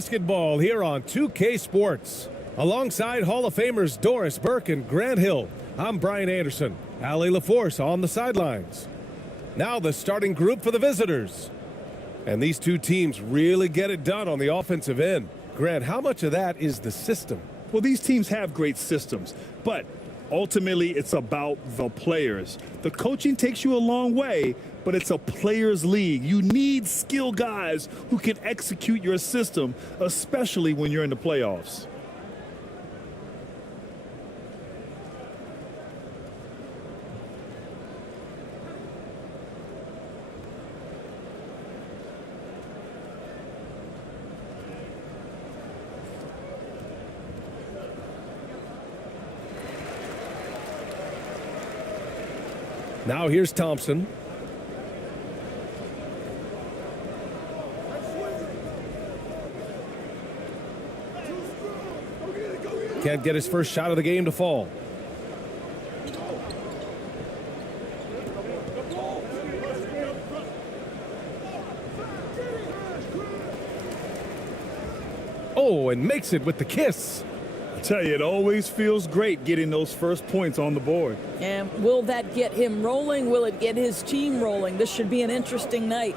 basketball here on 2K Sports. Alongside Hall of Famers Doris Burke and Grant Hill, I'm Brian Anderson. Allie LaForce on the sidelines. Now the starting group for the visitors. And these two teams really get it done on the offensive end. Grant, how much of that is the system? Well, these teams have great systems, but ultimately it's about the players. The coaching takes you a long way, but it's a players' league. You need skilled guys who can execute your system, especially when you're in the playoffs. Now here's Thompson. Can't get his first shot of the game to fall. Oh, and makes it with the kiss. I tell you, it always feels great getting those first points on the board. And will that get him rolling? Will it get his team rolling? This should be an interesting night.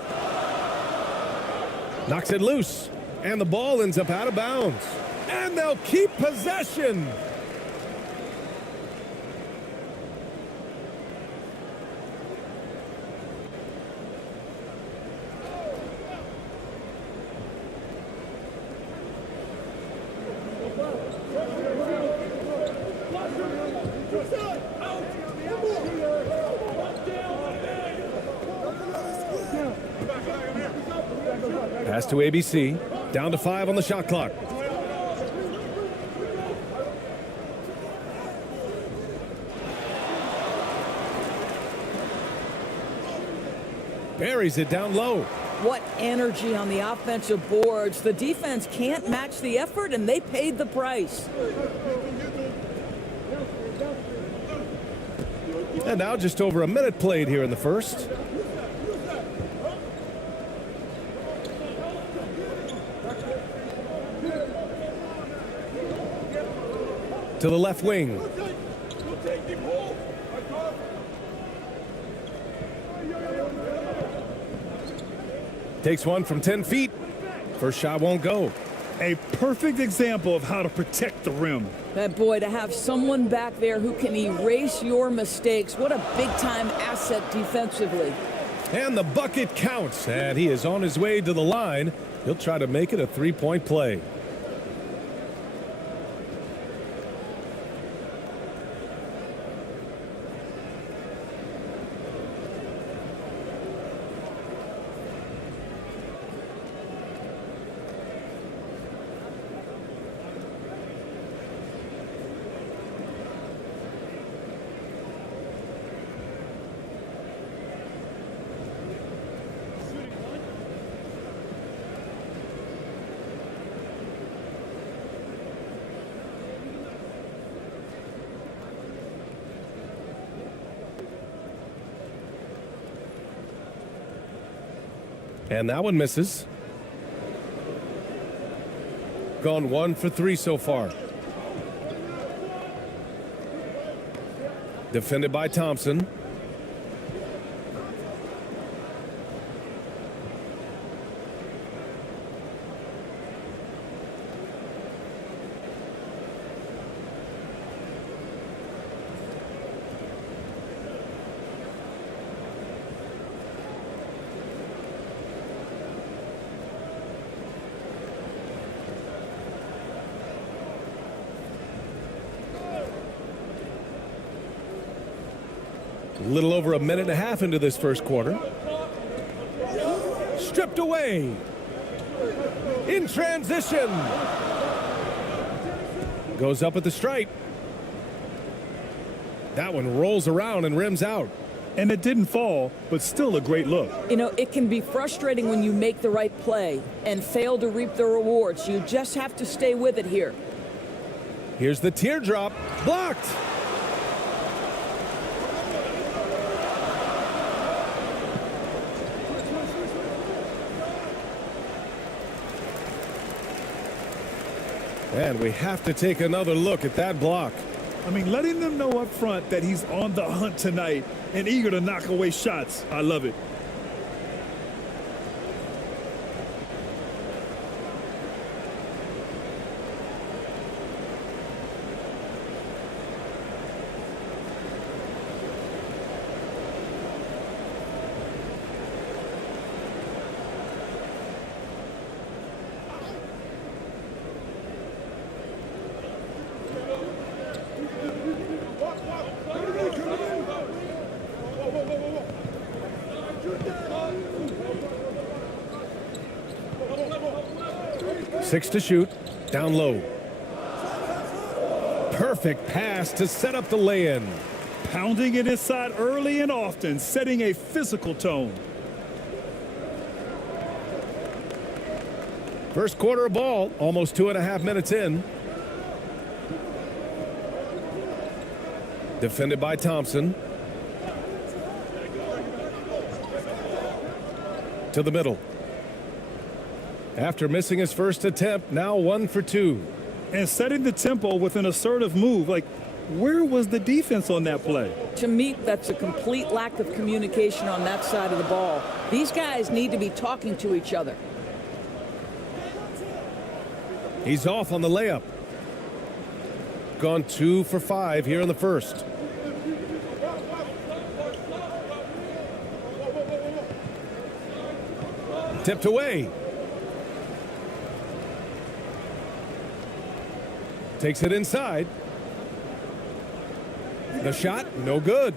Knocks it loose, and the ball ends up out of bounds. And they'll keep possession. Pass to ABC. Down to 5 on the shot clock. Buries it down low. What energy on the offensive boards. The defense can't match the effort, and they paid the price. And now just over a minute played here in the first. To the left wing. Takes one from 10 feet. First shot won't go. A perfect example of how to protect the rim. That boy, to have someone back there who can erase your mistakes. What a big-time asset defensively. And the bucket counts. And he is on his way to the line. He'll try to make it a three-point play. And that one misses. Gone 1 for 3 so far. Defended by Thompson. A little over a minute and a half into this first quarter. Stripped away. In transition. Goes up at the stripe. That one rolls around and rims out. And it didn't fall, but still a great look. You know, it can be frustrating when you make the right play and fail to reap the rewards. You just have to stay with it here. Here's the teardrop. Blocked. And we have to take another look at that block. I mean, letting them know up front that he's on the hunt tonight and eager to knock away shots. I love it. Six to shoot, down low. Perfect pass to set up the lay-in. Pounding it inside early and often, setting a physical tone. First quarter of ball, almost 2.5 minutes in. Defended by Thompson. To the middle. After missing his first attempt, now 1 for 2. And setting the tempo with an assertive move. Like, where was the defense on that play? To me, that's a complete lack of communication on that side of the ball. These guys need to be talking to each other. He's off on the layup. Gone 2 for 5 here in the first. Tipped away. Takes it inside. The shot, no good.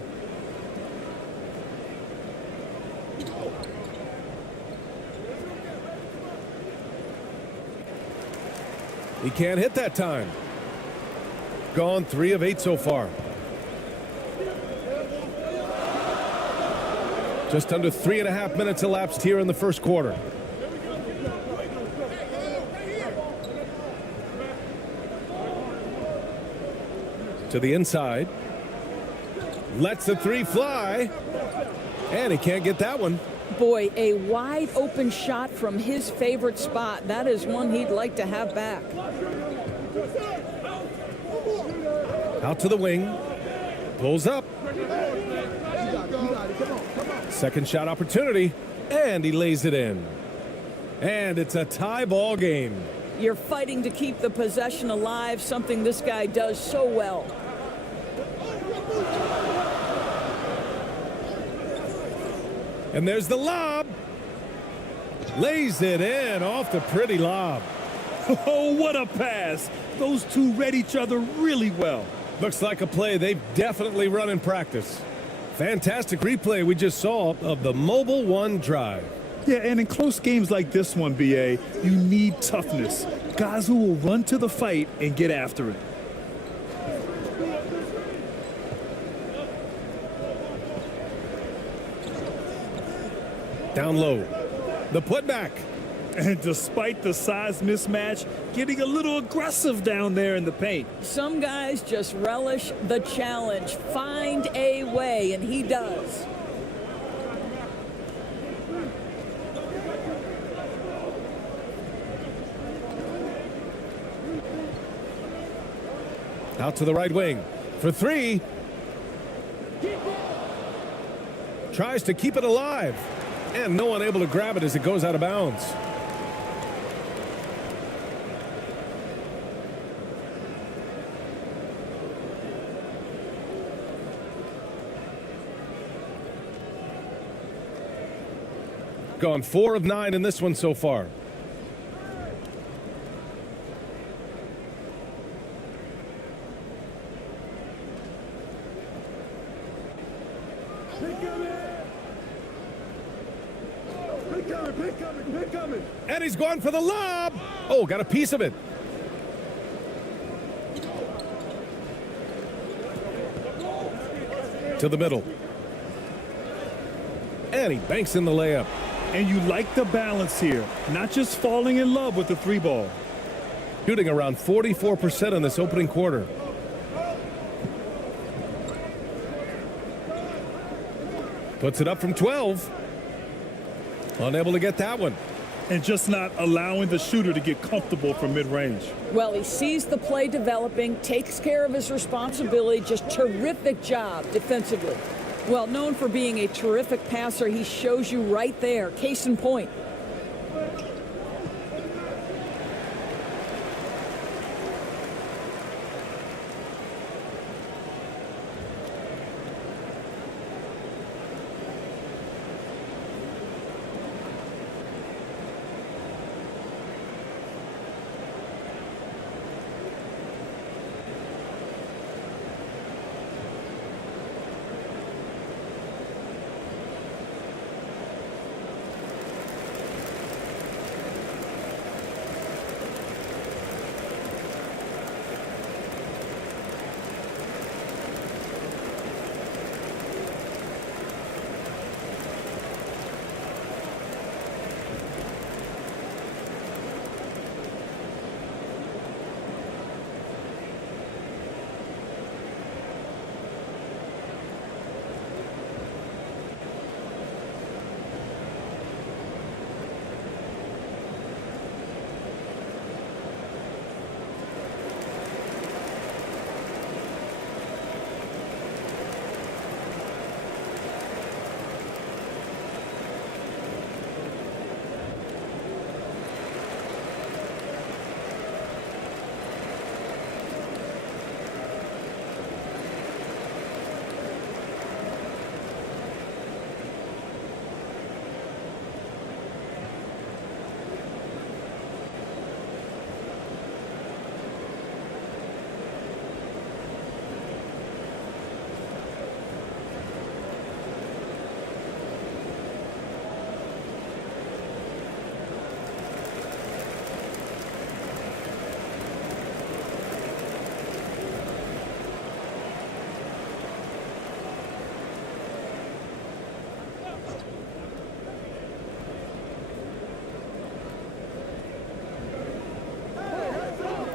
He can't hit that time. Gone 3 of 8 so far. Just under 3.5 minutes elapsed here in the first quarter. To the inside. Lets the 3 fly. And he can't get that one. Boy, a wide open shot from his favorite spot. That is one he'd like to have back. Out to the wing. Pulls up. Second shot opportunity. And he lays it in. And it's a tie ball game. You're fighting to keep the possession alive, something this guy does so well. And there's the lob. Lays it in off the pretty lob. Oh, what a pass. Those two read each other really well. Looks like a play they've definitely run in practice. Fantastic replay we just saw of the Mobile One drive. Yeah, and in close games like this one, BA, you need toughness. Guys who will run to the fight and get after it. Down low. The putback. And despite the size mismatch, getting a little aggressive down there in the paint. Some guys just relish the challenge. Find a way, and he does. Out to the right wing for 3. Tries to keep it alive. And no one able to grab it as it goes out of bounds. Gone 4 of 9 in this one so far. And he's going for the lob. Oh, got a piece of it. To the middle. And he banks in the layup. And you like the balance here, not just falling in love with the 3 ball. Shooting around 44% in this opening quarter. Puts it up from 12. Unable to get that one. and just not allowing the shooter to get comfortable from mid-range. Well, he sees the play developing, takes care of his responsibility. Just terrific job defensively. Well, known for being a terrific passer, he shows you right there. Case in point.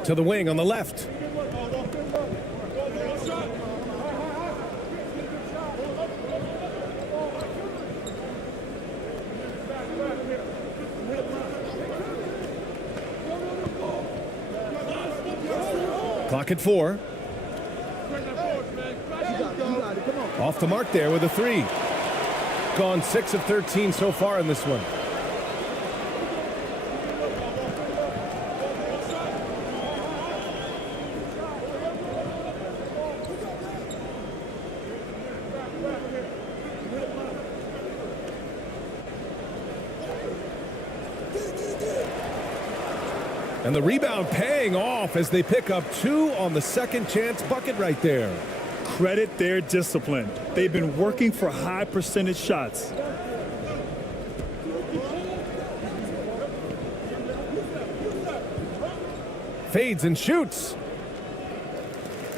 To the wing on the left. Clock at 4. Off the mark there with a 3. Gone 6 of 13 so far in this one. And the rebound paying off as they pick up 2 on the second chance bucket right there. Credit their discipline. They've been working for high percentage shots. Fades and shoots.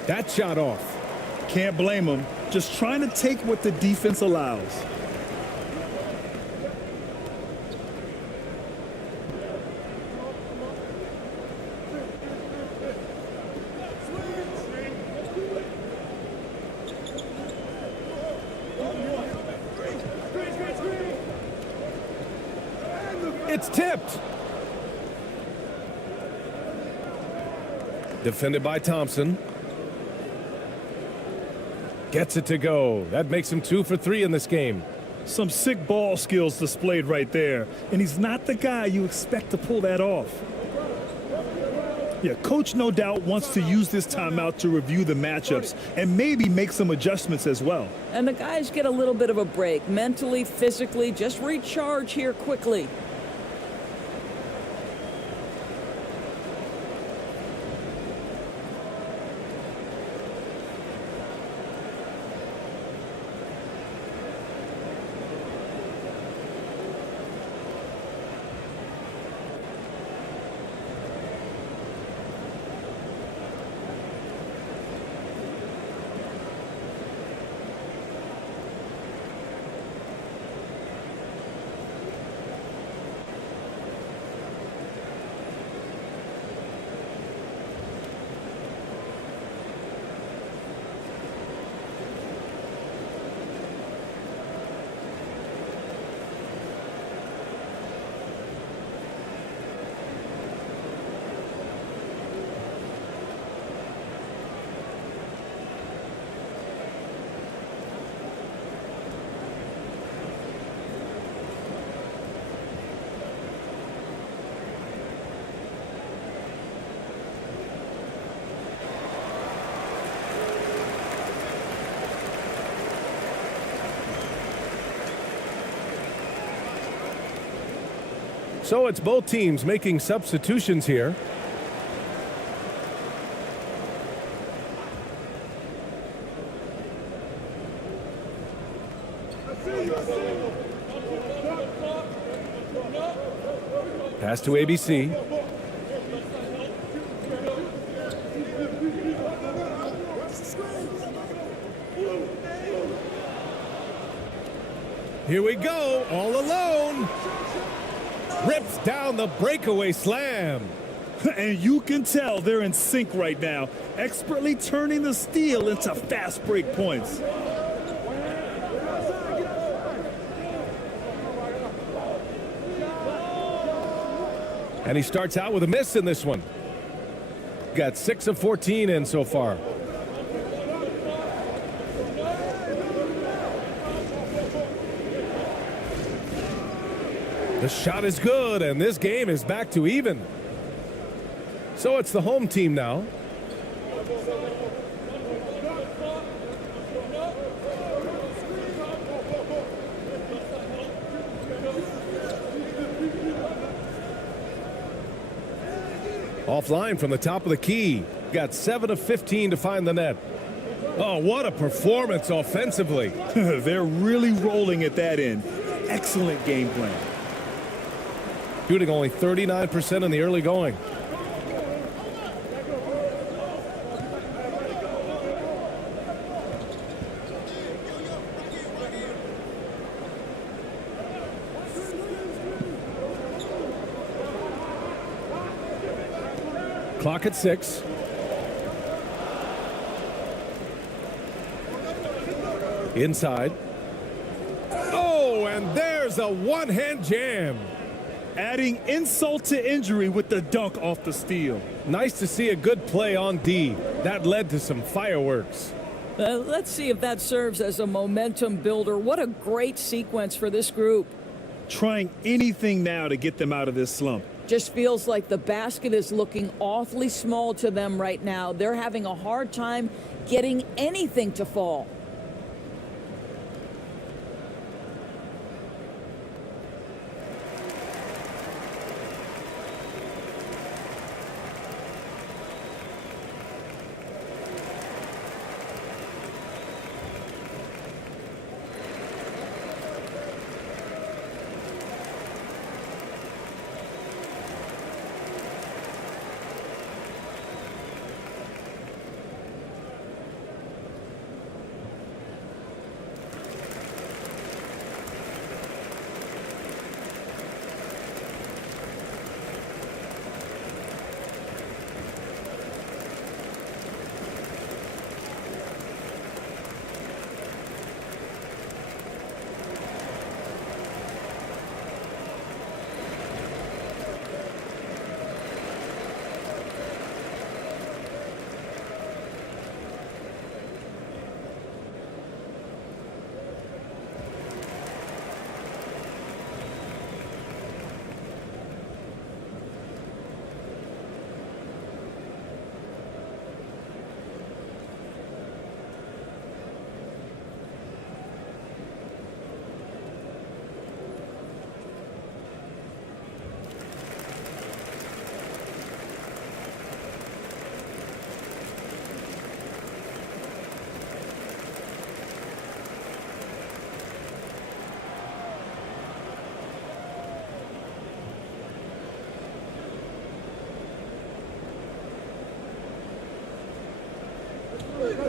That shot off. Can't blame them. Just trying to take what the defense allows. It's tipped. Defended by Thompson. Gets it to go. That makes him 2 for 3 in this game. Some sick ball skills displayed right there. And he's not the guy you expect to pull that off. Yeah, coach no doubt wants to use this timeout to review the matchups and maybe make some adjustments as well. And the guys get a little bit of a break, mentally, physically. Just recharge here quickly. So it's both teams making substitutions here. Pass to ABC. Here we go, all alone. Rips down the breakaway slam. And you can tell they're in sync right now, expertly turning the steal into fast break points. And he starts out with a miss in this one. Got 6 of 14 in so far. The shot is good, and this game is back to even. So it's the home team now. Offline from the top of the key. Got 7 of 15 to find the net. Oh, what a performance offensively. They're really rolling at that end. Excellent game plan. Shooting only 39% in the early going. Clock at 6. Inside. Oh, and there's a one-hand jam. Adding insult to injury with the dunk off the steal. Nice to see a good play on D. That led to some fireworks. Let's see if that serves as a momentum builder. What a great sequence for this group. Trying anything now to get them out of this slump. Just feels like the basket is looking awfully small to them right now. They're having a hard time getting anything to fall.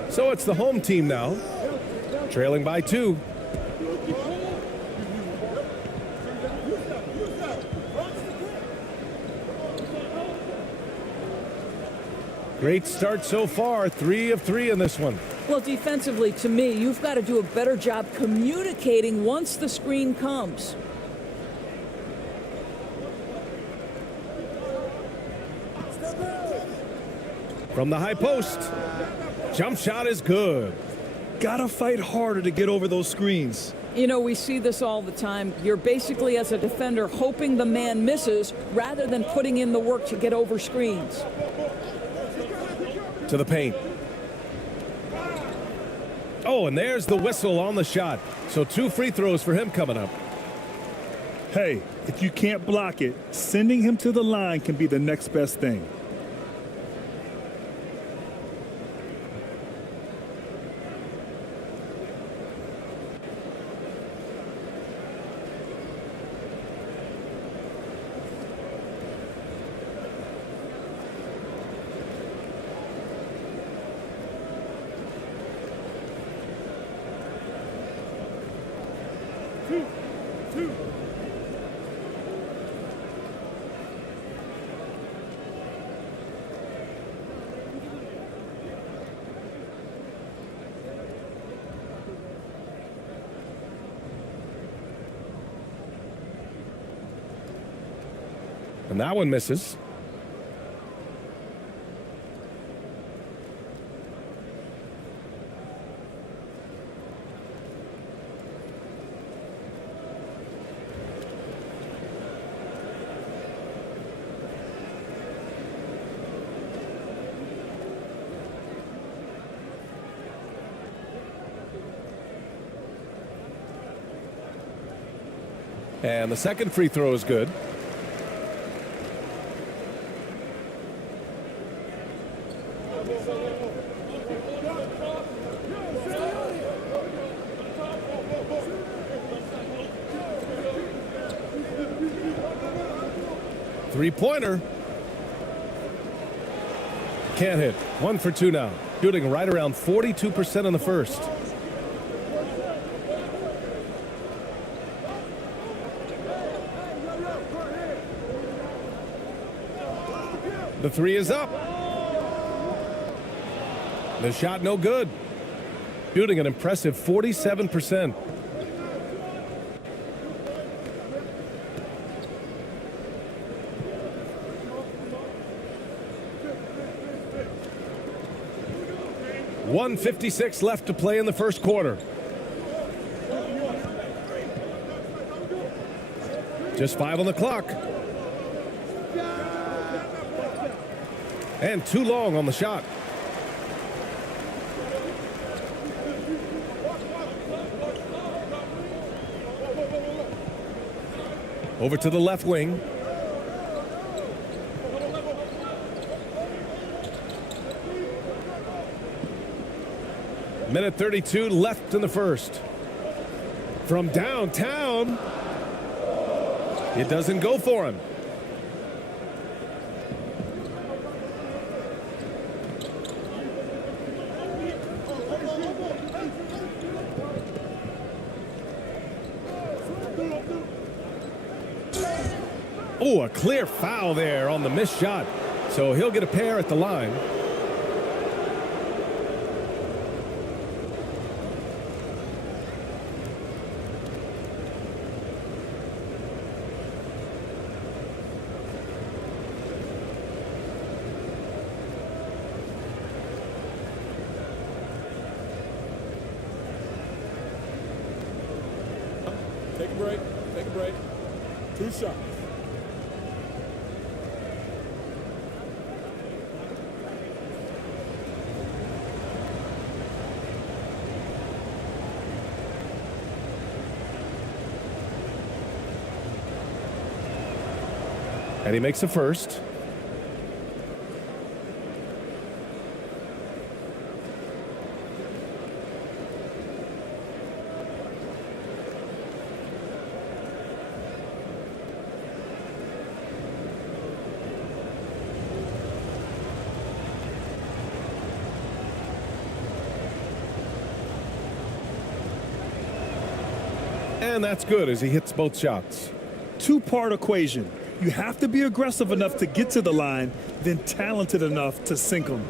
So it's the home team now, trailing by 2. Great start so far, 3 of 3 in this one. Well, defensively, to me, you've got to do a better job communicating once the screen comes. From the high post. Jump shot is good. Gotta fight harder to get over those screens. You know, we see this all the time. You're basically, as a defender, hoping the man misses rather than putting in the work to get over screens. To the paint. Oh, and there's the whistle on the shot. So 2 free throws for him coming up. Hey, if you can't block it, sending him to the line can be the next best thing. And that one misses. And the second free throw is good. Three-pointer. Can't hit. 1 for 2 now. Shooting right around 42% in the first. The three is up. The shot no good. Shooting an impressive 47%. .156 left to play in the first quarter. Just 5 on the clock. And too long on the shot. Over to the left wing. Minute 32 left in the first. From downtown, it doesn't go for him. Oh, a clear foul there on the missed shot. So he'll get a pair at the line. Take a break. Take a break. 2 shots. And he makes the first. And that's good as he hits both shots. Two-part equation. You have to be aggressive enough to get to the line, then talented enough to sink them.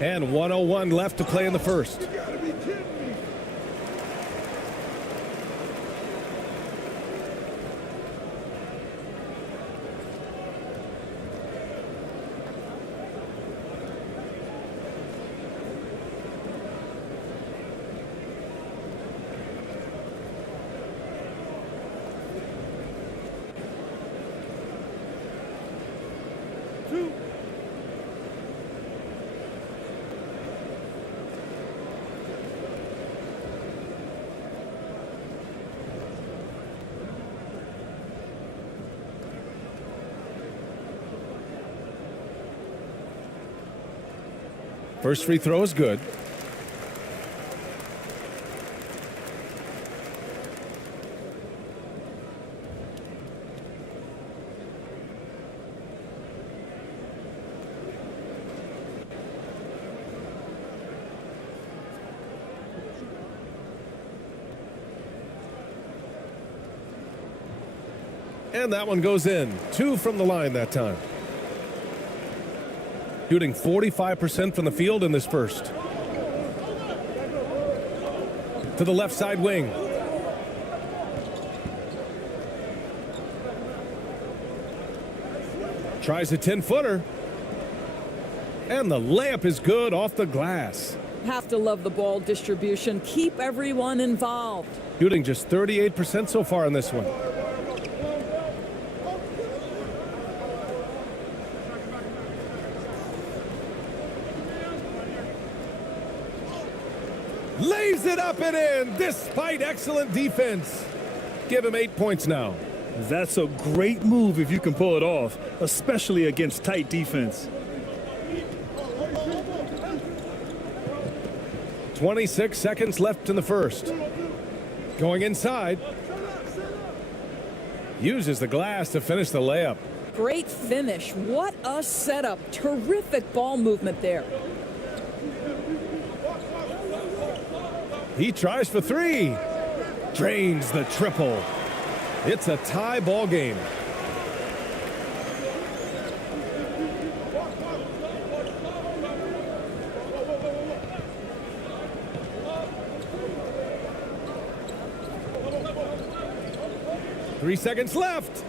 And 1:01 left to play in the first. First free throw is good. And that one goes in. 2 from the line that time. Shooting 45% from the field in this first. To the left side wing. Tries a 10-footer. And the layup is good off the glass. Have to love the ball distribution. Keep everyone involved. Shooting just 38% so far in this one. Lays it up and in despite excellent defense. Give him 8 points now. That's a great move if you can pull it off, especially against tight defense. 26 seconds left in the first. Going inside. Uses the glass to finish the layup. Great finish. What a setup. Terrific ball movement there. He tries for 3. Drains the triple. It's a tie ball game. Three seconds left.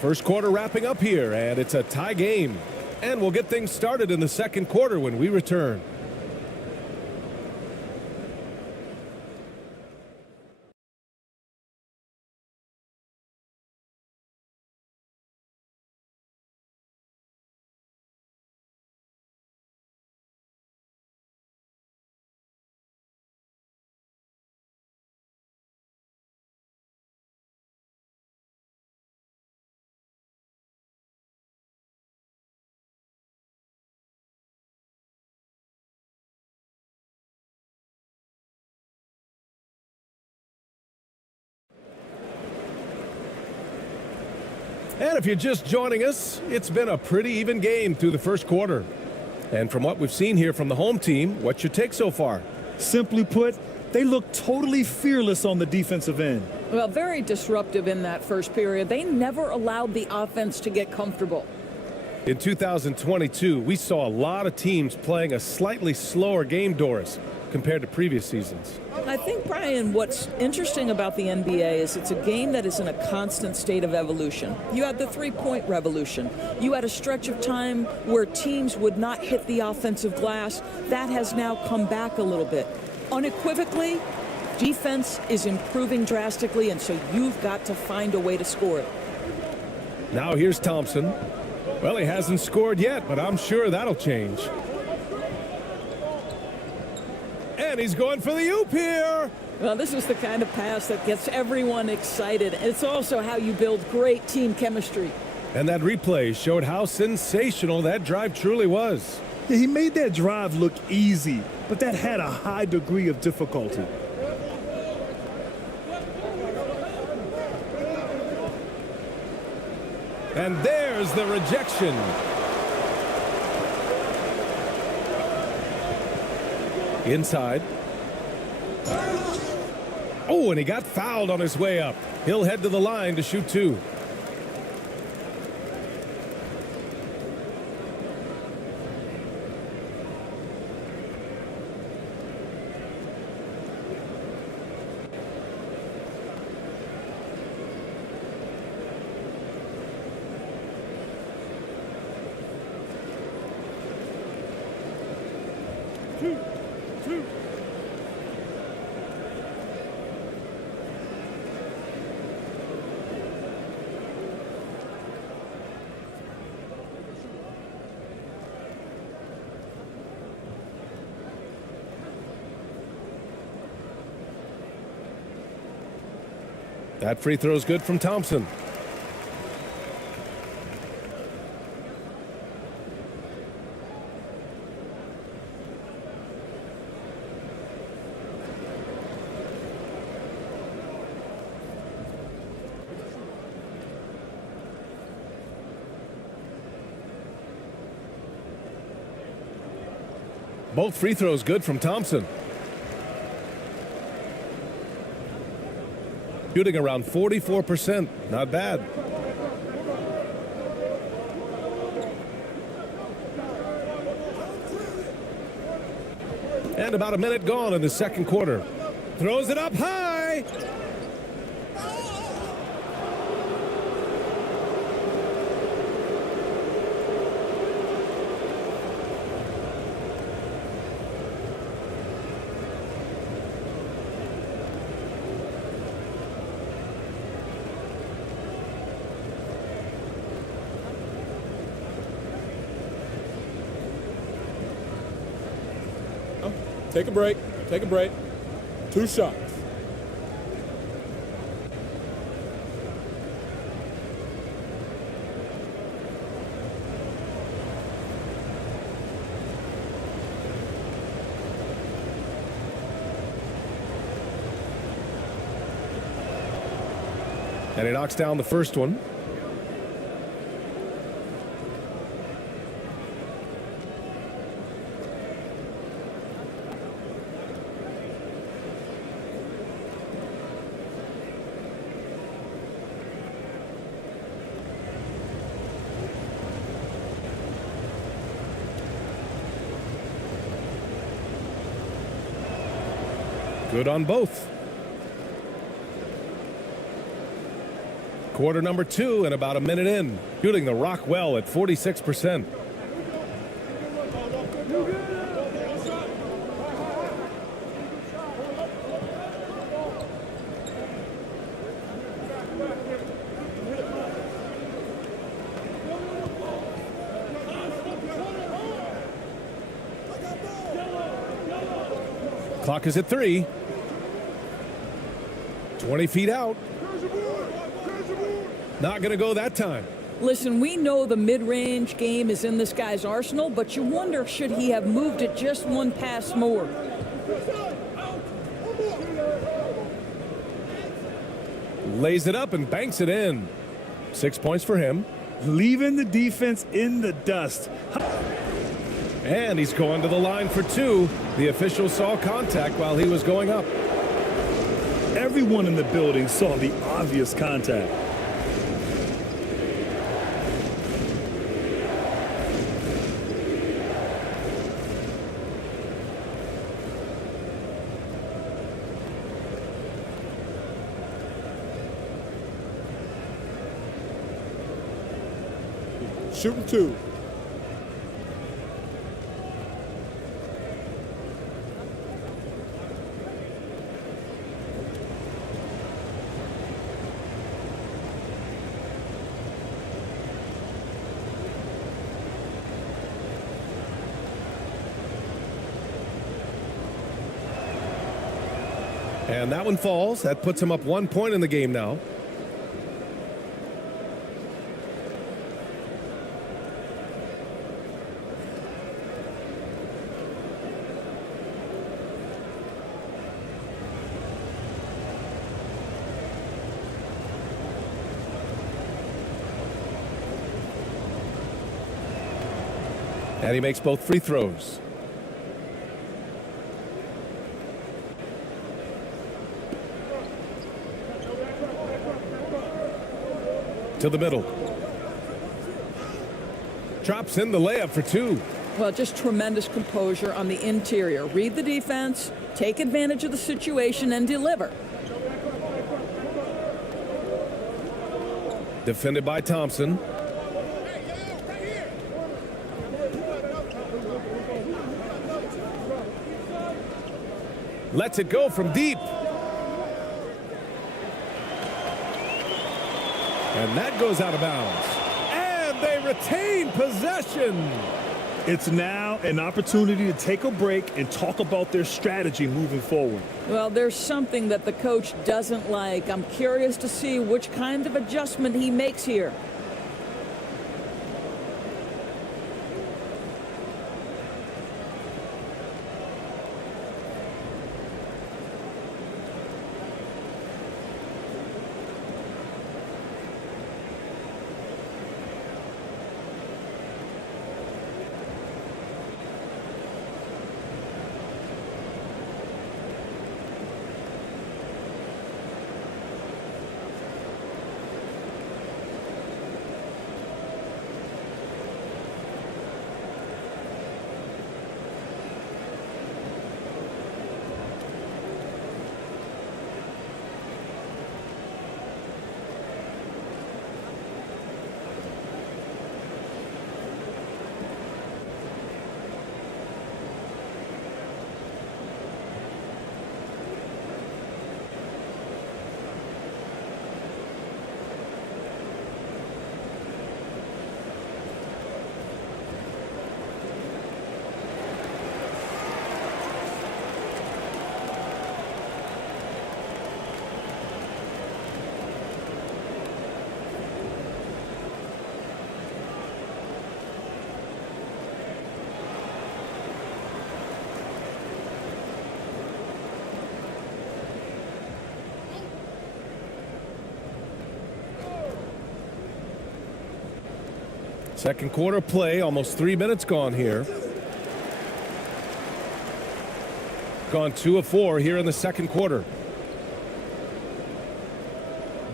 First quarter wrapping up here, and it's a tie game. And we'll get things started in the second quarter when we return. And if you're just joining us, it's been a pretty even game through the first quarter. And from what we've seen here from the home team, what's your take so far? Simply put, they look totally fearless on the defensive end. Well, very disruptive in that first period. They never allowed the offense to get comfortable. In 2022, we saw a lot of teams playing a slightly slower game, Doris, compared to previous seasons. I think, Brian, what's interesting about the NBA is it's a game that is in a constant state of evolution. You had the three-point revolution. You had a stretch of time where teams would not hit the offensive glass. That has now come back a little bit. Unequivocally, defense is improving drastically, and so you've got to find a way to score it. Now here's Thompson. Well, he hasn't scored yet, but I'm sure that'll change. And he's going for the oop here. Well, this is the kind of pass that gets everyone excited. It's also how you build great team chemistry. And that replay showed how sensational that drive truly was. Yeah, he made that drive look easy, but that had a high degree of difficulty. And there's the rejection. Inside. Oh, and he got fouled on his way up. He'll head to the line to shoot 2. That free throw is good from Thompson. Both free throws good from Thompson. Shooting around 44%. Not bad. And about a minute gone in the second quarter. Throws it up high. Take a break. Take a break. 2 shots. And he knocks down the first one. Good on both. Quarter number 2 and about a minute in. Shooting the rock well at 46%. Clock is at 3. 20 feet out. Not going to go that time. Listen, we know the mid-range game is in this guy's arsenal, but you wonder, should he have moved it just one pass more? Lays it up and banks it in. 6 points for him. Leaving the defense in the dust. And he's going to the line for 2. The official saw contact while he was going up. Everyone in the building saw the obvious contact. Shooting 2. And that one falls. That puts him up 1 point in the game now. And he makes both free throws. To the middle. Drops in the layup for 2. Well, just tremendous composure on the interior. Read the defense, take advantage of the situation, and deliver. Defended by Thompson. Lets it go from deep. And that goes out of bounds. And they retain possession. It's now an opportunity to take a break and talk about their strategy moving forward. Well, there's something that the coach doesn't like. I'm curious to see which kind of adjustment he makes here. Second quarter play, almost 3 minutes gone here. Gone 2 of 4 here in the second quarter.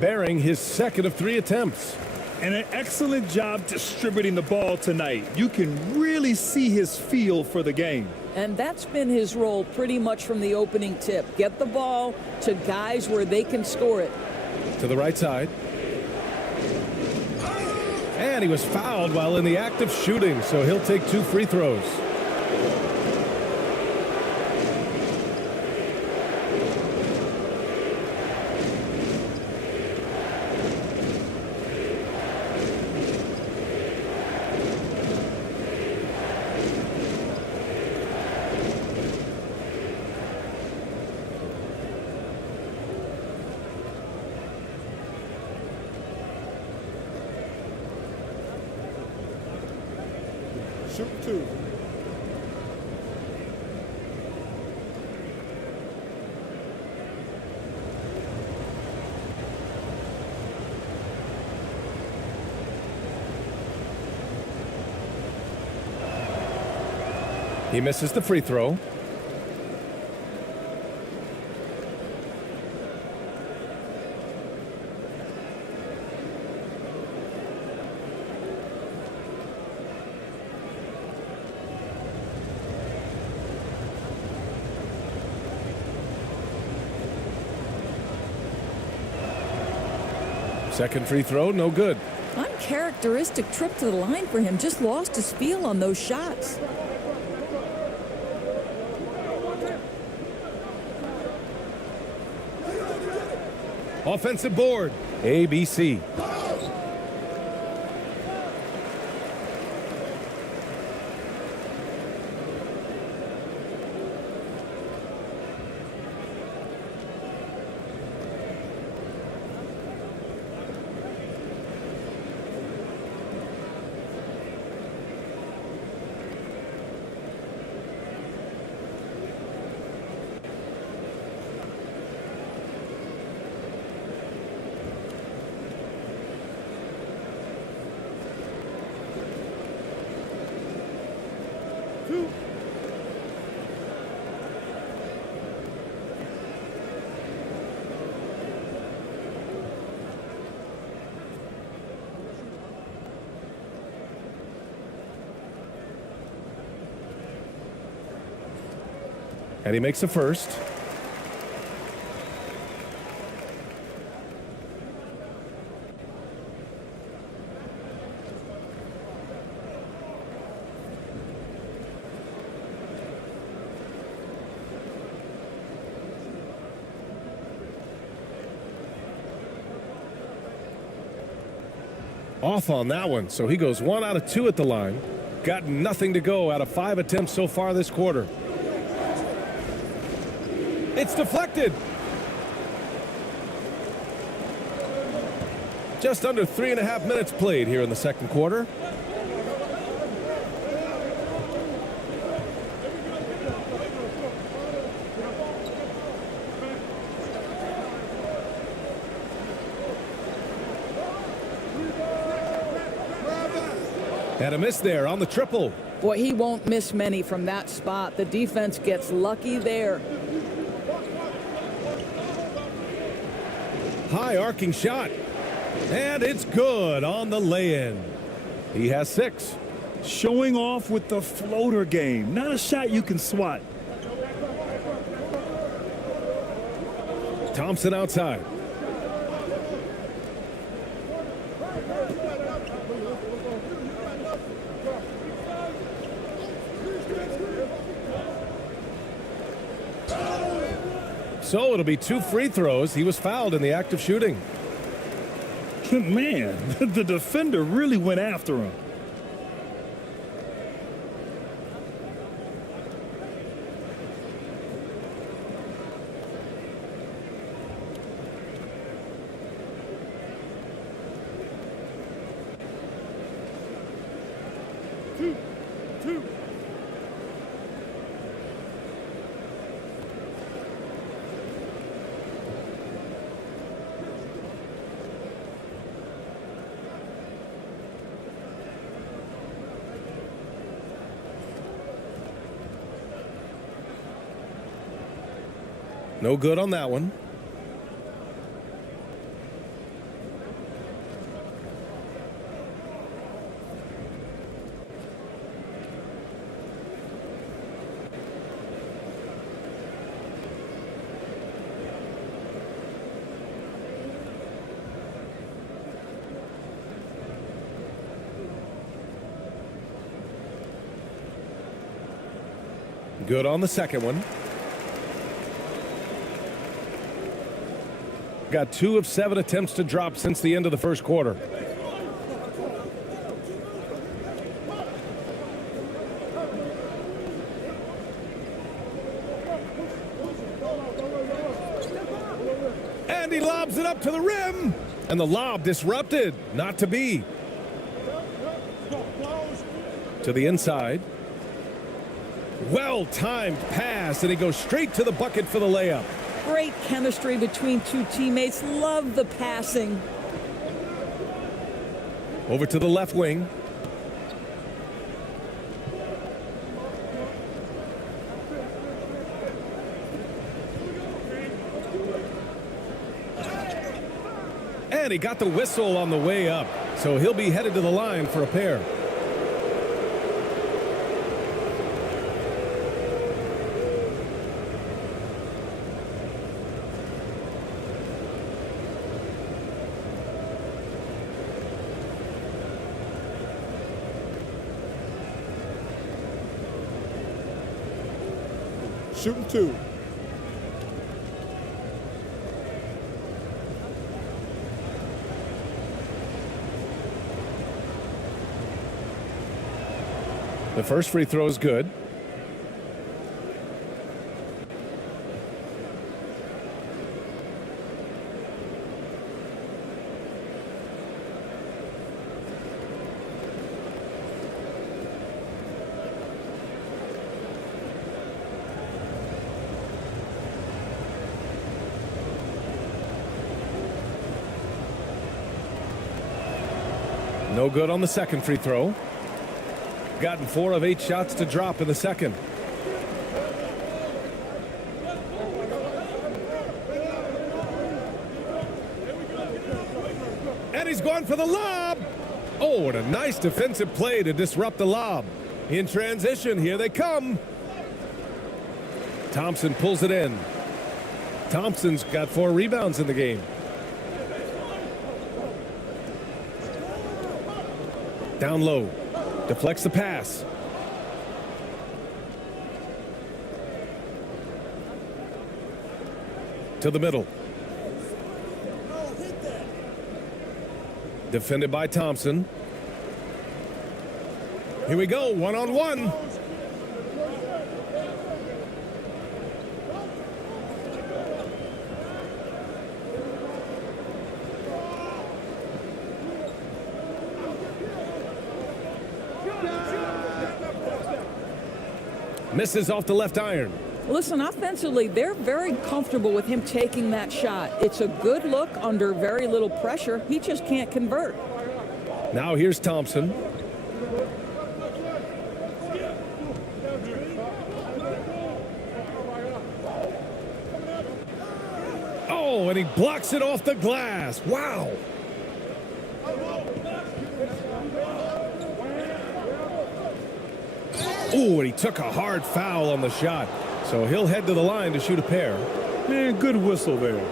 Bearing his second of 3 attempts. And an excellent job distributing the ball tonight. You can really see his feel for the game. And that's been his role pretty much from the opening tip. Get the ball to guys where they can score it. To the right side. And he was fouled while in the act of shooting, so he'll take 2 free throws. Shoot 2. He misses the free throw. Second free throw, no good. Uncharacteristic trip to the line for him. Just lost his feel on those shots. Offensive board, ABC. And he makes the first. Off on that one, so he goes 1 out of 2 at the line. Got nothing to go out of 5 attempts so far this quarter. It's deflected. Just under 3.5 minutes played here in the second quarter. And a miss there on the triple. Boy, he won't miss many from that spot. The defense gets lucky there. High arcing shot. And it's good on the lay-in. He has 6. Showing off with the floater game. Not a shot you can swat. Thompson outside. So it'll be 2 free throws. He was fouled in the act of shooting. Man, the defender really went after him. Two. No good on that one. Good on the second one. Got 2 of 7 attempts to drop since the end of the first quarter. And he lobs it up to the rim. And the lob disrupted. Not to be. To the inside. Well-timed pass, and he goes straight to the bucket for the layup. Great chemistry between two teammates. Love the passing. Over to the left wing. And he got the whistle on the way up, so he'll be headed to the line for a pair. Shooting 2. The first free throw is good. No good on the second free throw. Gotten 4 of 8 shots to drop in the second. And he's going for the lob. Oh, what a nice defensive play to disrupt the lob. In transition, here they come. Thompson pulls it in. Thompson's got 4 rebounds in the game. Down low. Deflects the pass. To the middle. Defended by Thompson. Here we go, one-on-one. Misses off the left iron. Listen, offensively, they're very comfortable with him taking that shot. It's a good look under very little pressure. He just can't convert. Now here's Thompson. Oh, and he blocks it off the glass. Wow. Ooh, and he took a hard foul on the shot. So he'll head to the line to shoot a pair. Man, good whistle there.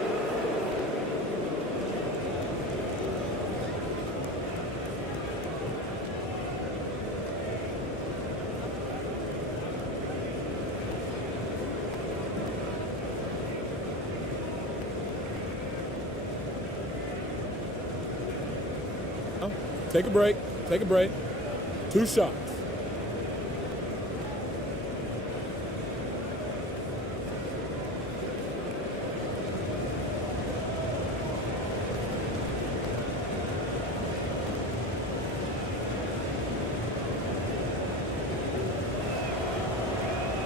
Take a break. Take a break. 2 shots.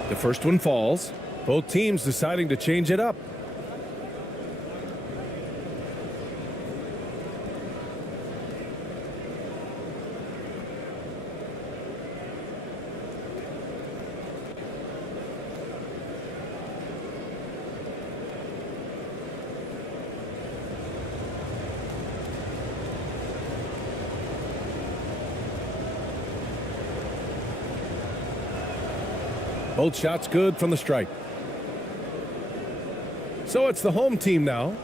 The first one falls. Both teams deciding to change it up. Both shots good from the stripe. So it's the home team now.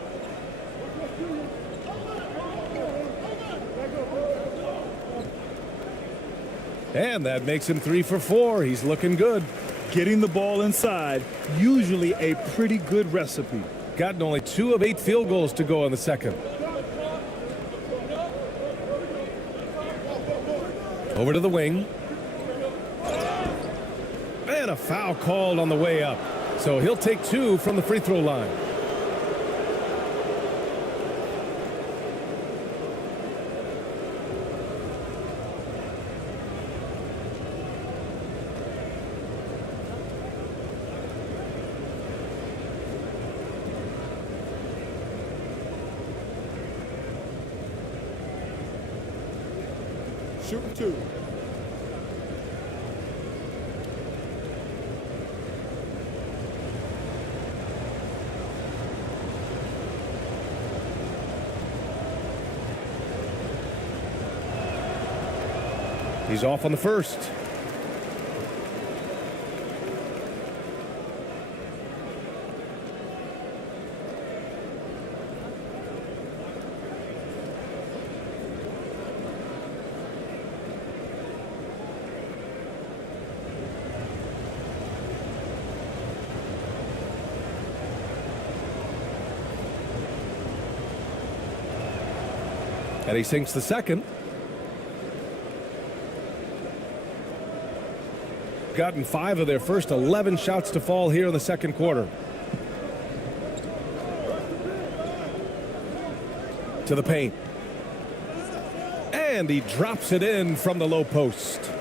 And that makes him 3 for 4. He's looking good. Getting the ball inside, usually a pretty good recipe. Gotten only 2 of 8 field goals to go in the second. Over to the wing. And a foul called on the way up. So he'll take 2 from the free throw line. Shooting 2. He's off on the first. And he sinks the second. Gotten 5 of their first 11 shots to fall here in the second quarter. To the paint. And he drops it in from the low post.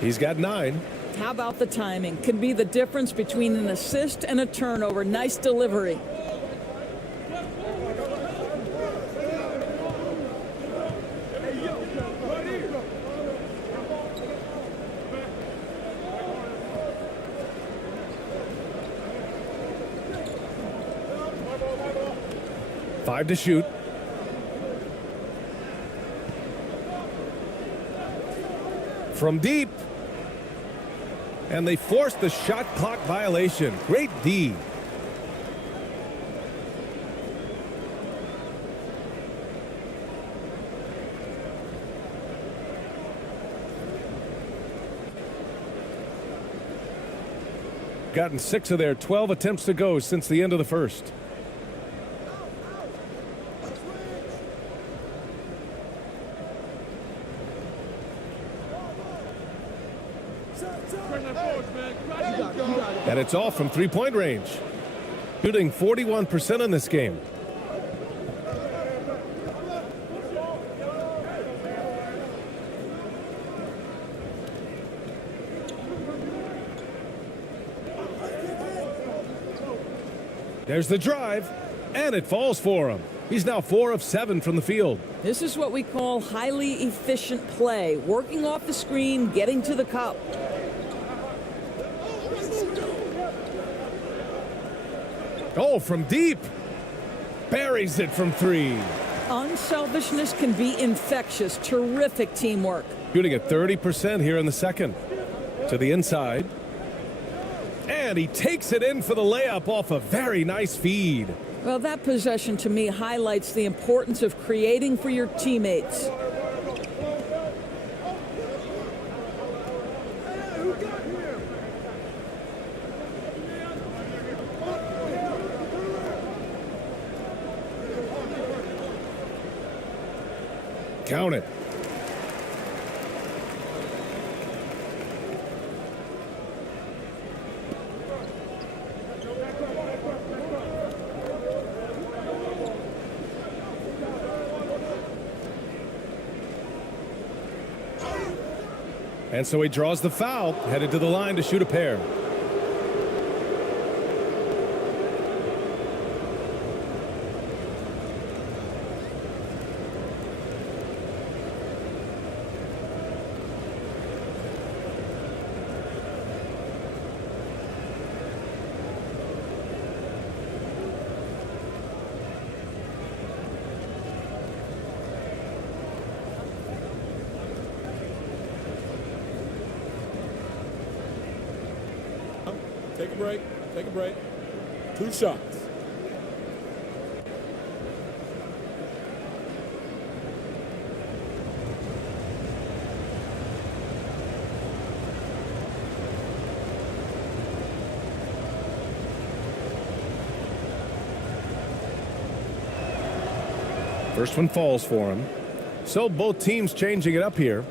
He's got 9. How about the timing? Could be the difference between an assist and a turnover. Nice delivery. Five to shoot. From deep. And they force the shot clock violation. Great D. Gotten 6 of their 12 attempts to go since the end of the first. And it's off from three-point range. Shooting 41% in this game. There's the drive, and it falls for him. He's now 4 of 7 from the field. This is what we call highly efficient play. Working off the screen, getting to the cup. Oh, from deep. Buries it from 3. Unselfishness can be infectious. Terrific teamwork. Shooting at 30% here in the second. To the inside. And he takes it in for the layup off a very nice feed. Well, that possession to me highlights the importance of creating for your teammates. Count it. And so he draws the foul, headed to the line to shoot a pair. Take a break. Take a break. 2 shots. First one falls for him. So both teams changing it up here.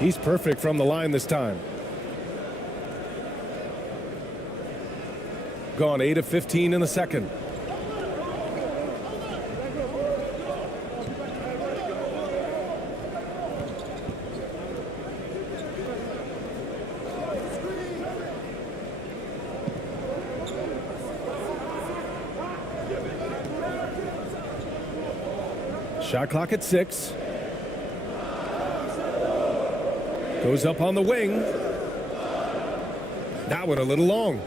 He's perfect from the line this time. Gone 8 of 15 in the second. Shot clock at 6. Goes up on the wing. That one a little long.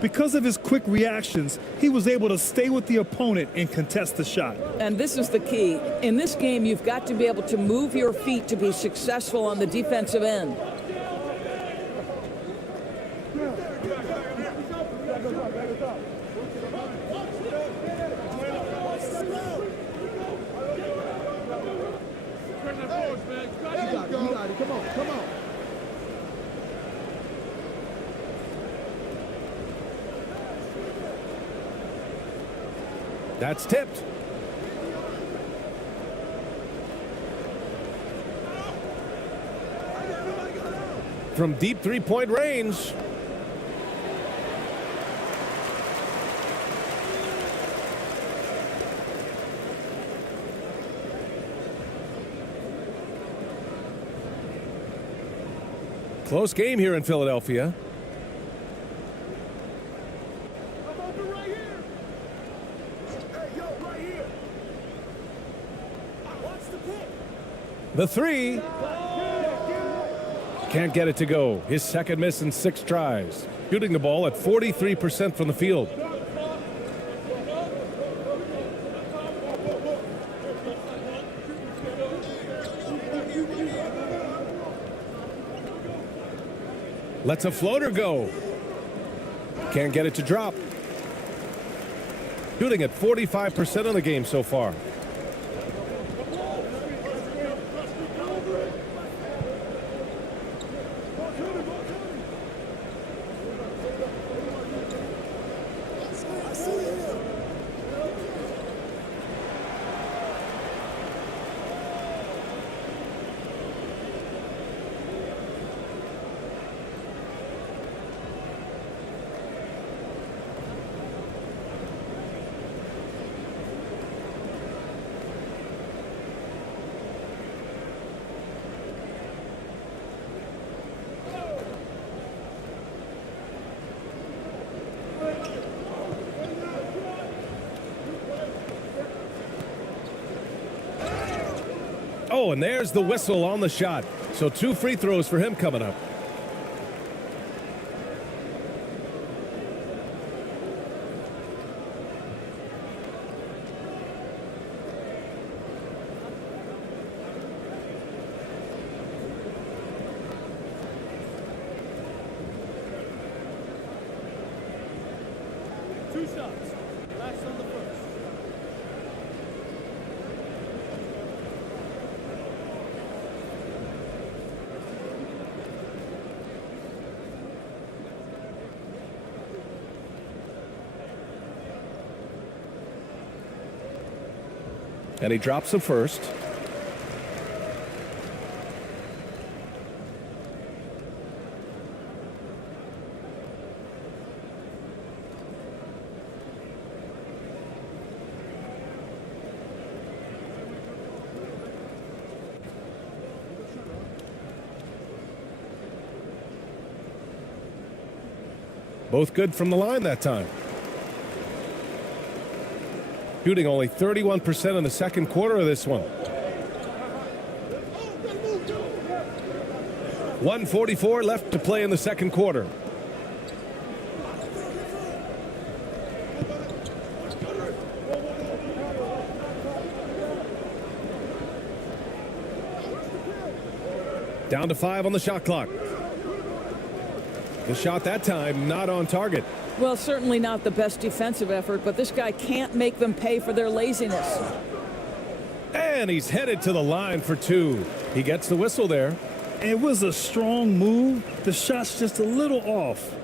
Because of his quick reactions, he was able to stay with the opponent and contest the shot. And this is the key. In this game, you've got to be able to move your feet to be successful on the defensive end. That's tipped. From deep three-point range. Close game here in Philadelphia. The three. Can't get it to go. His second miss in 6 tries. Shooting the ball at 43% from the field. Lets a floater go. Can't get it to drop. Shooting at 45% of the game so far. Oh, and there's the whistle on the shot. So 2 free throws for him coming up. Two shots. Last on the first. And he drops the first. Both good from the line that time. Shooting only 31% in the second quarter of this one. 1:44 left to play in the second quarter. Down to 5 on the shot clock. The shot that time not on target. Well, certainly not the best defensive effort, but this guy can't make them pay for their laziness. And he's headed to the line for 2. He gets the whistle there. It was a strong move. The shot's just a little off.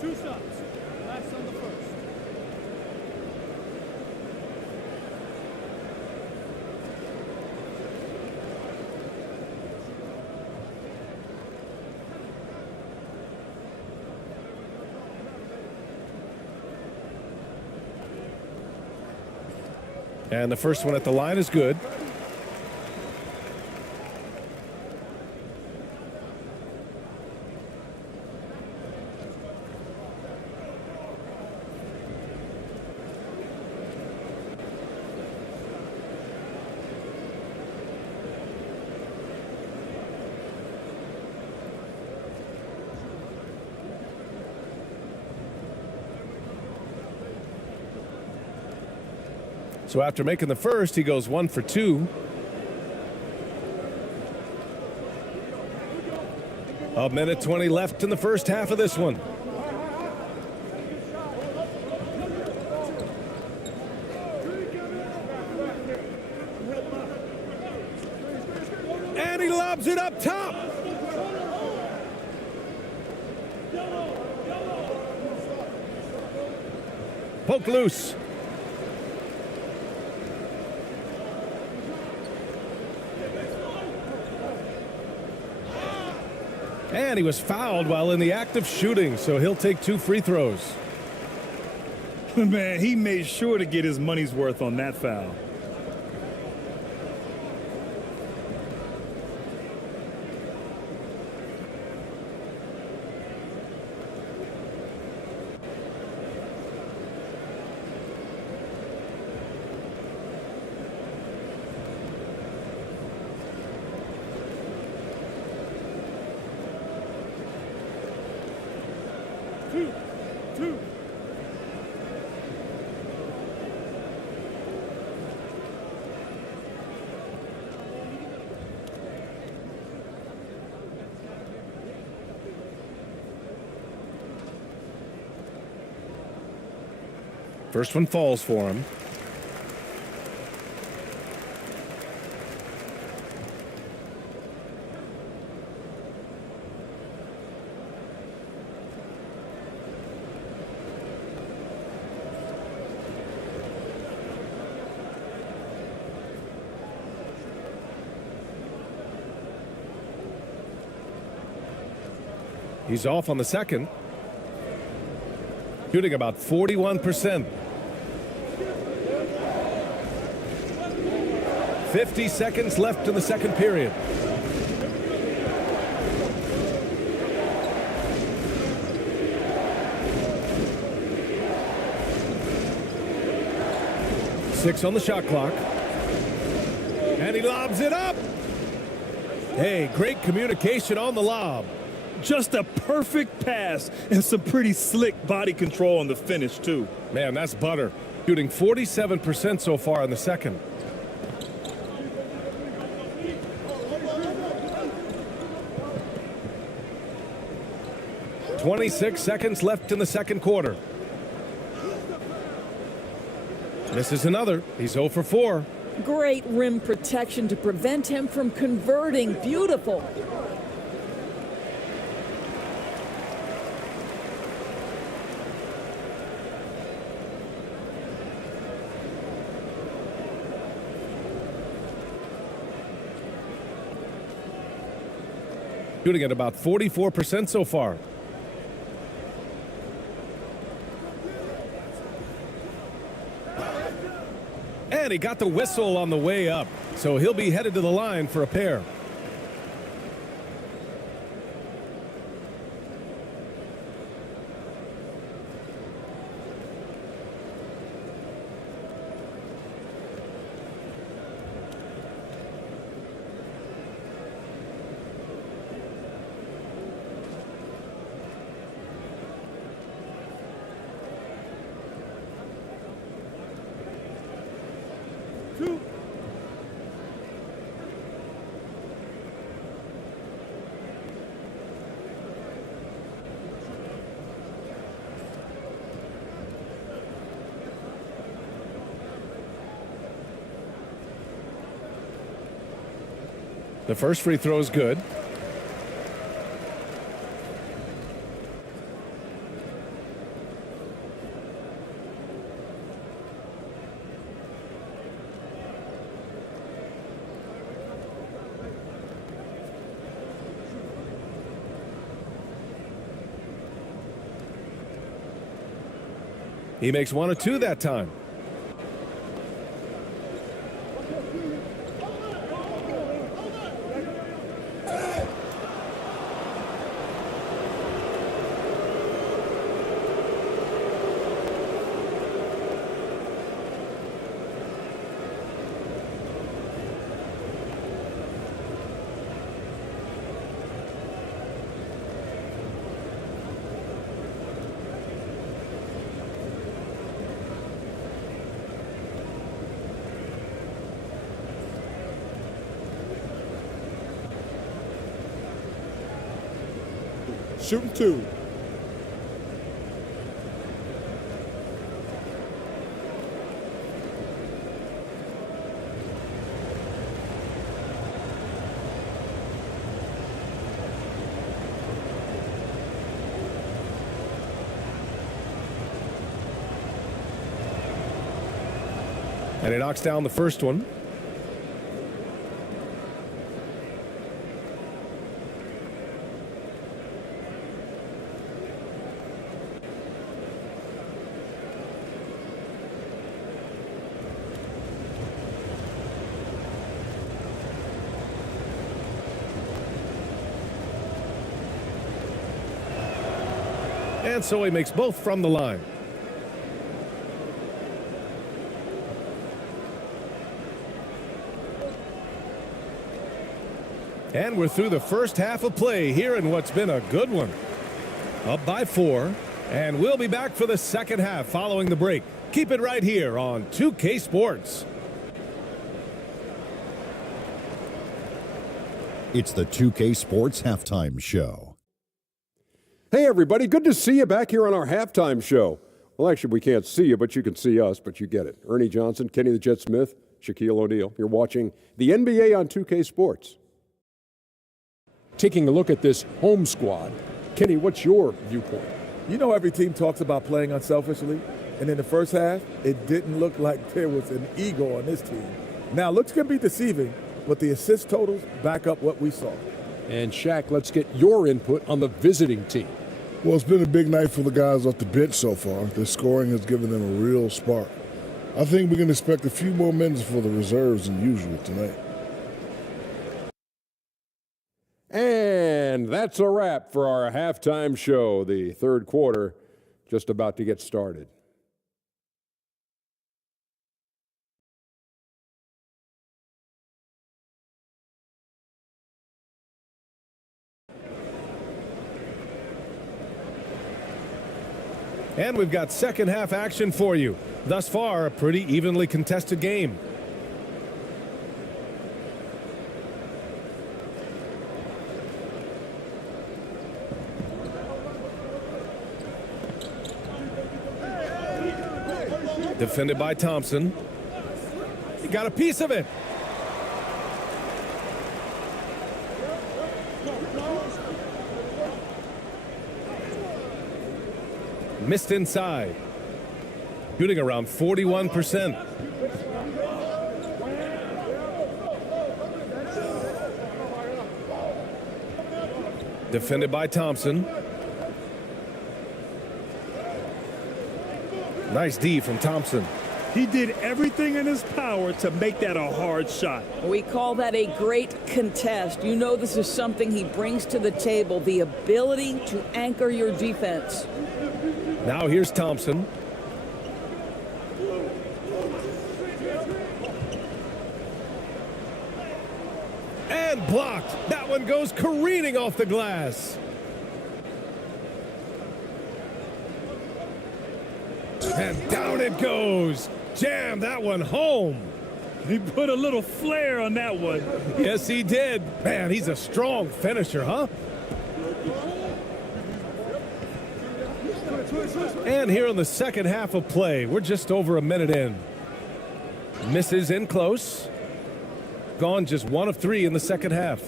Two shots. Last on the first. And the first one at the line is good. So after making the first, he goes 1 for 2. A minute 20 left in the first half of this one. And he lobs it up top. Poke loose. And he was fouled while in the act of shooting, so he'll take 2 free throws. Man, he made sure to get his money's worth on that foul. Two. First one falls for him. He's off on the second. Shooting about 41%. 50 seconds left in the second period. Six on the shot clock. And he lobs it up. Hey, great communication on the lob. Just a perfect pass and some pretty slick body control on the finish, too. Man, that's butter. Shooting 47% so far in the second. "26 seconds left in the second quarter. This is another. He's 0 for 4. Great rim protection to prevent him from converting. Beautiful. Shooting at about 44% so far. And he got the whistle on the way up, so he'll be headed to the line for a pair. The first free throw is good. He makes 1 or 2 that time. Shooting 2. And he knocks down the first one. And so he makes both from the line. And we're through the first half of play here in what's been a good one. Up by 4, and we'll be back for the second half following the break. Keep it right here on 2K Sports. It's the 2K Sports Halftime Show. Hey, everybody. Good to see you back here on our halftime show. Well, actually, we can't see you, but you can see us, but you get it. Ernie Johnson, Kenny the Jet Smith, Shaquille O'Neal. You're watching the NBA on 2K Sports. Taking a look at this home squad, Kenny, what's your viewpoint? You know, every team talks about playing unselfishly, and in the first half, it didn't look like there was an ego on this team. Now, looks can be deceiving, but the assist totals back up what we saw. And Shaq, let's get your input on the visiting team. Well, it's been a big night for the guys off the bench so far. Their scoring has given them a real spark. I think we can expect a few more minutes for the reserves than usual tonight. And that's a wrap for our halftime show. The third quarter just about to get started. And we've got second half action for you. Thus far, a pretty evenly contested game. Defended by Thompson. He got a piece of it. Missed inside. Shooting around 41%. Defended by Thompson. Nice D from Thompson. He did everything in his power to make that a hard shot. We call that a great contest. You know this is something he brings to the table, the ability to anchor your defense. Now here's Thompson. And blocked. That one goes careening off the glass. And down it goes. Jam that one home. He put a little flair on that one. Yes, he did. Man, he's a strong finisher, huh? And here in the second half of play, we're just over a minute in. Misses in close. Gone just 1 of 3 in the second half.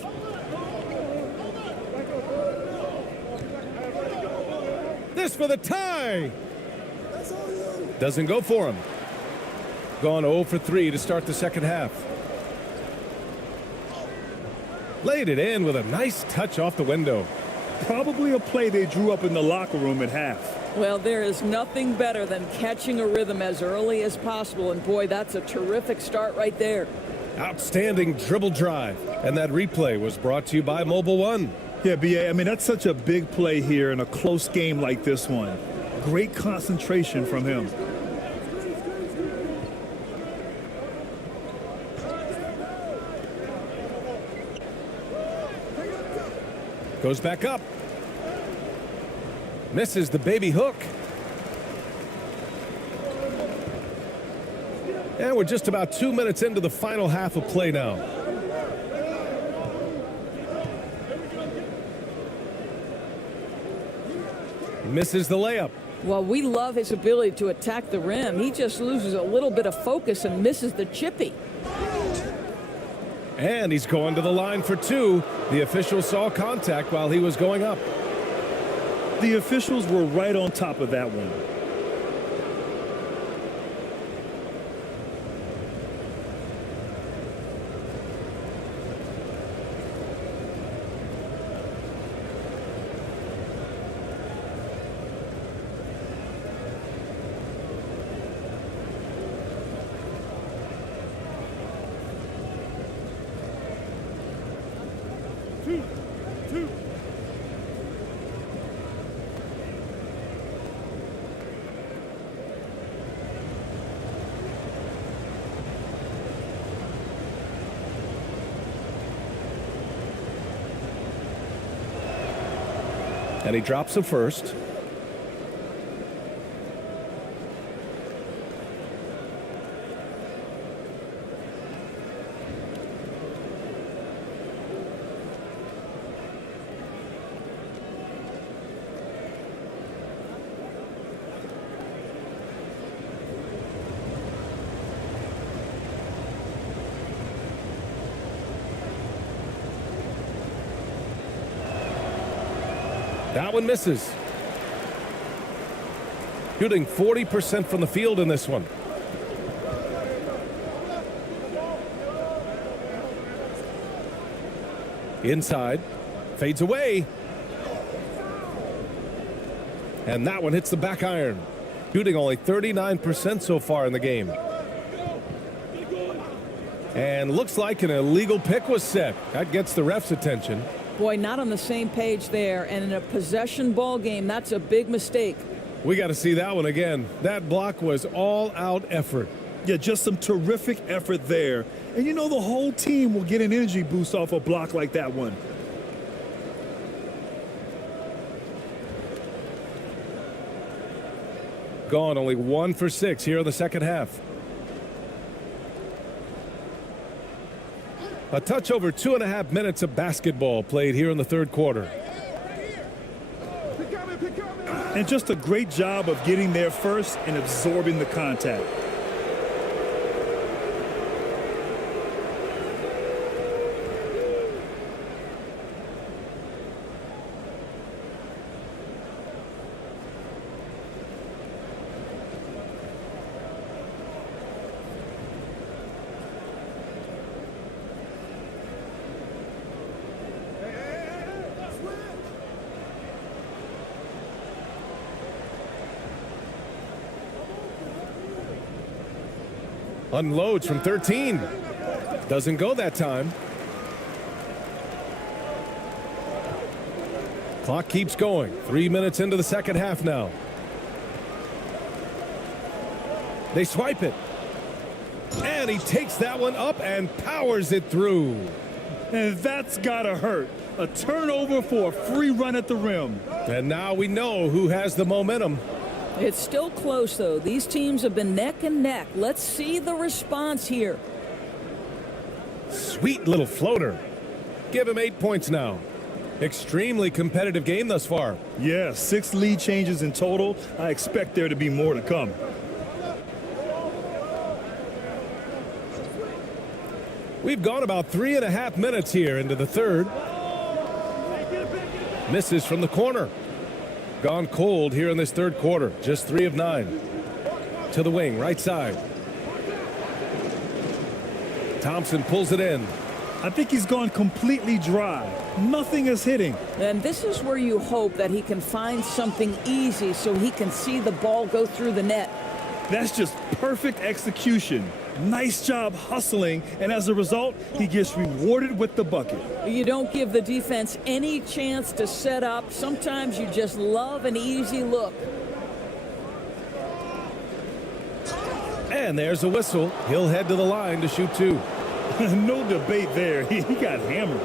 This for the tie. Doesn't go for him. Gone 0 for 3 to start the second half. Laid it in with a nice touch off the window. Probably a play they drew up in the locker room at half. Well, there is nothing better than catching a rhythm as early as possible, and boy, that's a terrific start right there. Outstanding dribble drive. And that replay was brought to you by Mobile One. Yeah, BA, I mean, that's such a big play here in a close game like this one. Great concentration from him. Goes back up. Misses the baby hook. And we're just about 2 minutes into the final half of play now. Misses the layup. Well, we love his ability to attack the rim. He just loses a little bit of focus and misses the chippy. And he's going to the line for 2. The official saw contact while he was going up. The officials were right on top of that one. And he drops the first. That one misses. Shooting 40% from the field in this one. Inside. Fades away. And that one hits the back iron. Shooting only 39% so far in the game. And looks like an illegal pick was set. That gets the ref's attention. Boy, not on the same page there. And in a possession ball game, that's a big mistake. We got to see that one again. That block was all-out effort. Yeah, just some terrific effort there. And you know the whole team will get an energy boost off a block like that one. Gone only 1 for 6 here in the second half. A touch over 2.5 minutes of basketball played here in the third quarter. And just a great job of getting there first and absorbing the contact. Unloads from 13. Doesn't go that time. Clock keeps going. 3 minutes into the second half now. They swipe it. And he takes that one up and powers it through. And that's gotta hurt. A turnover for a free run at the rim. And now we know who has the momentum. It's still close, though. These teams have been neck and neck. Let's see the response here. Sweet little floater. Give him 8 points now. Extremely competitive game thus far. Yeah, 6 lead changes in total. I expect there to be more to come. We've gone about 3.5 minutes here into the third. Misses from the corner. Gone cold here in this third quarter. Just 3 of 9. To the wing, right side. Thompson pulls it in. I think he's gone completely dry. Nothing is hitting. And this is where you hope that he can find something easy so he can see the ball go through the net. That's just perfect execution. Nice job hustling, and as a result, he gets rewarded with the bucket. You don't give the defense any chance to set up. Sometimes you just love an easy look. And there's a whistle. He'll head to the line to shoot 2. No debate there. He got hammered.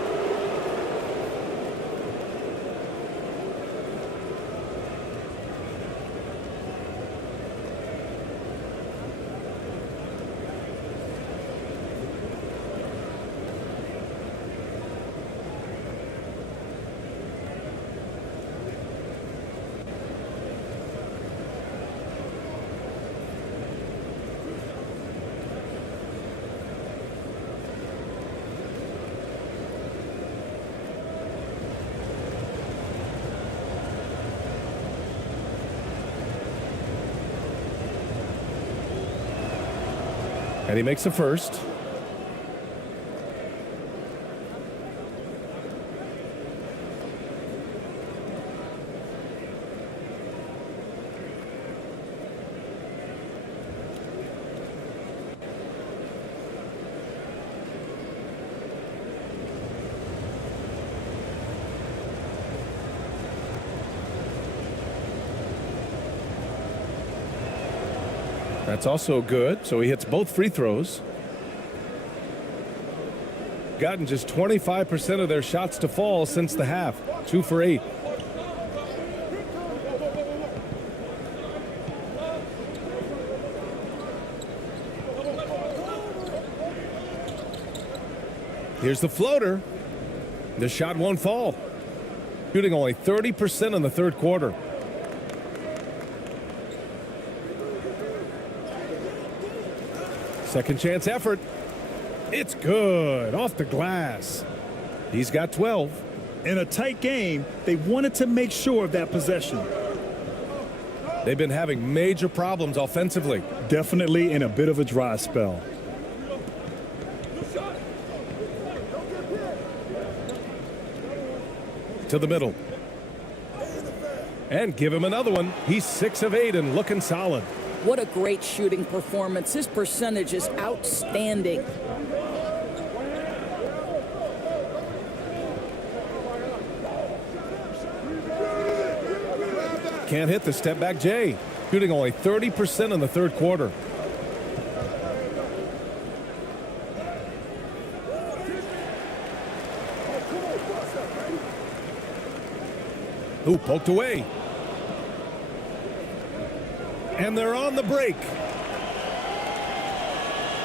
And he makes the first. That's also good, so he hits both free throws. Gotten just 25% of their shots to fall since the half. 2 for 8. Here's the floater. The shot won't fall. Shooting only 30% in the third quarter. Second chance effort. It's good. Off the glass. He's got 12. In a tight game, they wanted to make sure of that possession. They've been having major problems offensively. Definitely in a bit of a dry spell. To the middle. And give him another one. He's 6 of 8 and looking solid. What a great shooting performance. His percentage is outstanding. Can't hit the step back J. Shooting only 30% in the third quarter. Ooh, poked away. And they're on the break.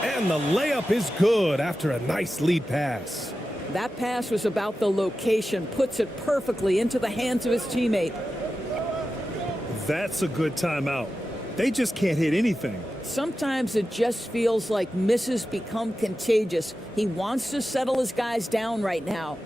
And the layup is good after a nice lead pass. That pass was about the location, puts it perfectly into the hands of his teammate. That's a good timeout. They just can't hit anything. Sometimes it just feels like misses become contagious. He wants to settle his guys down right now.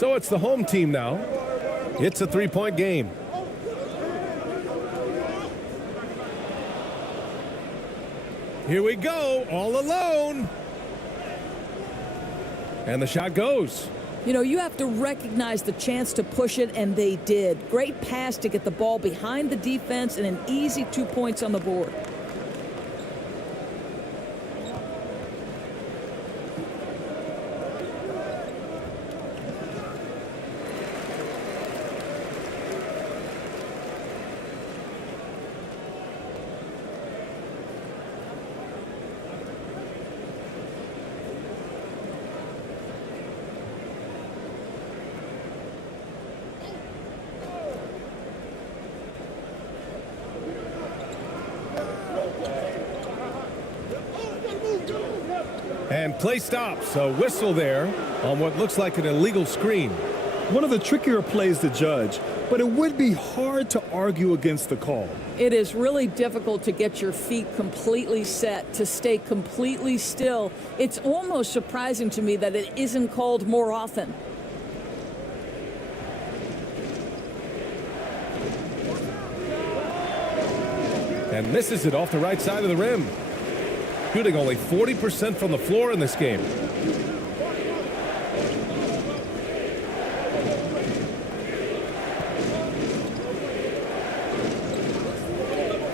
So it's the home team now. It's a 3-point game. Here we go, all alone. And the shot goes. You know, you have to recognize the chance to push it, and they did. Great pass to get the ball behind the defense and an easy 2 points on the board. And play stops. A whistle there on what looks like an illegal screen. One of the trickier plays to judge, but it would be hard to argue against the call. It is really difficult to get your feet completely set, to stay completely still. It's almost surprising to me that it isn't called more often. And misses it off the right side of the rim. Shooting only 40% from the floor in this game.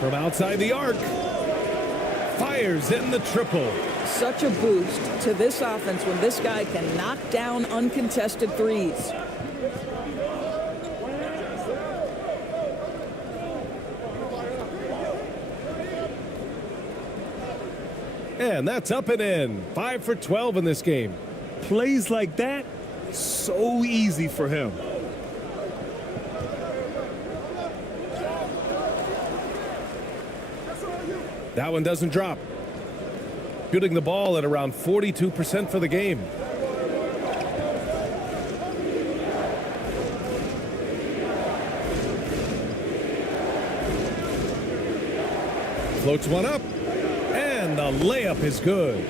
From outside the arc. Fires in the triple. Such a boost to this offense when this guy can knock down uncontested threes. And that's up and in. 5 for 12 in this game. Plays like that, so easy for him. That one doesn't drop. Shooting the ball at around 42% for the game. Floats one up. And the layup is good.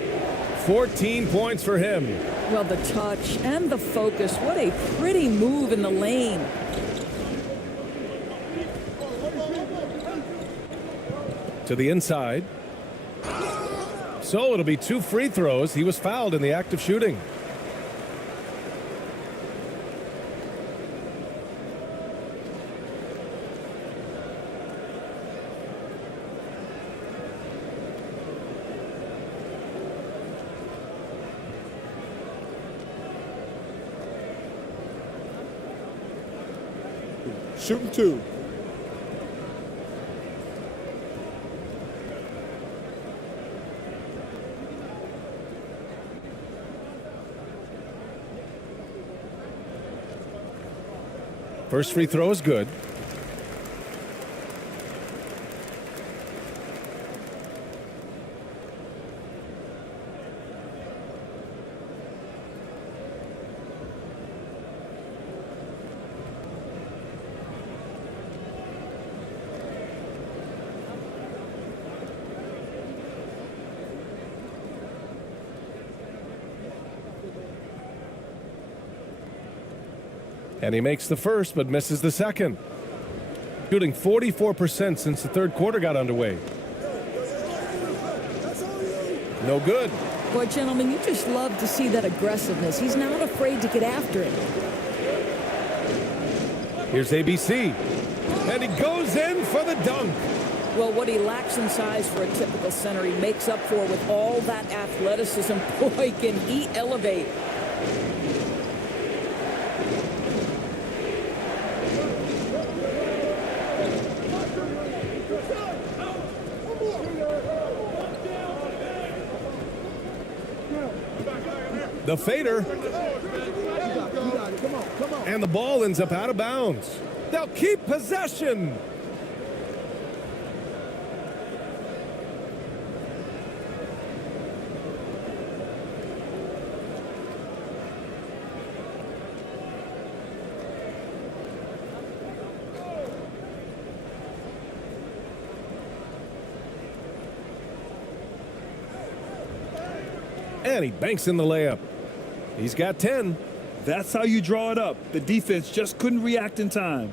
14 points for him. Well, the touch and the focus. What a pretty move in the lane. To the inside. So it'll be 2 free throws. He was fouled in the act of shooting. Shooting 2. First free throw is good. And he makes the first, but misses the second. Shooting 44% since the third quarter got underway. No good. Boy, gentlemen, you just love to see that aggressiveness. He's not afraid to get after it. Here's ABC. And he goes in for the dunk. Well, what he lacks in size for a typical center, he makes up for with all that athleticism. Boy, can he elevate. The fader. And the ball ends up out of bounds. They'll keep possession. And he banks in the layup. He's got 10. That's how you draw it up. The defense just couldn't react in time.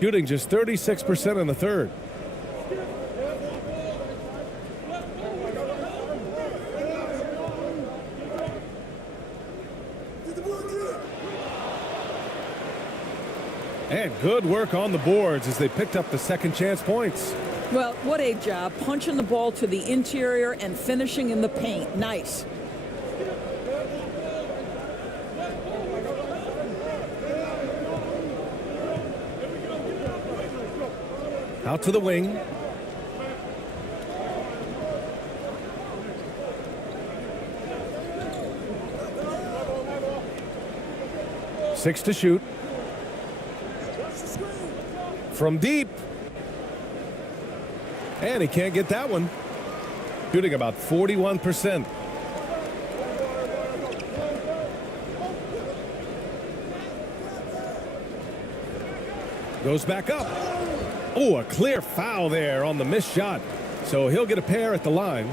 Shooting just 36% in the third. And good work on the boards as they picked up the second chance points. Well, what a job. Punching the ball to the interior and finishing in the paint. Nice. Out to the wing. Six to shoot. From deep. And he can't get that one. Shooting about 41%. Goes back up. Oh, a clear foul there on the missed shot. So he'll get a pair at the line.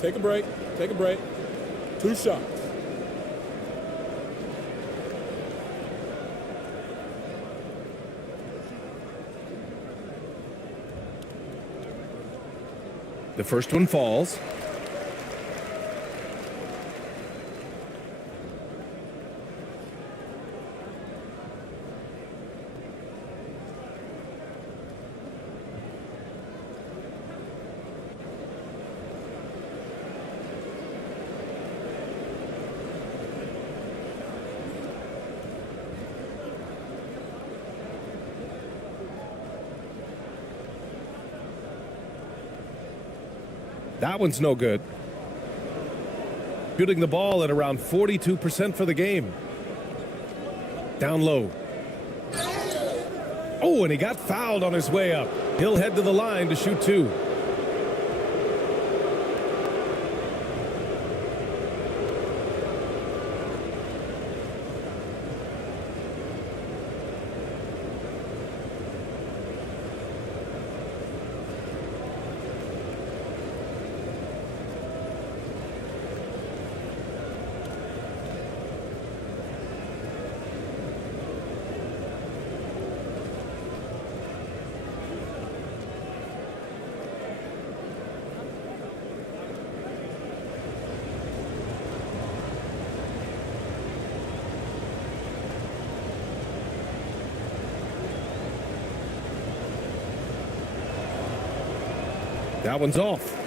Take a break. Take a break. 2 shots. The first one falls. That one's no good. Shooting the ball at around 42% for the game. Down low. Oh, and he got fouled on his way up. He'll head to the line to shoot 2. That one's off.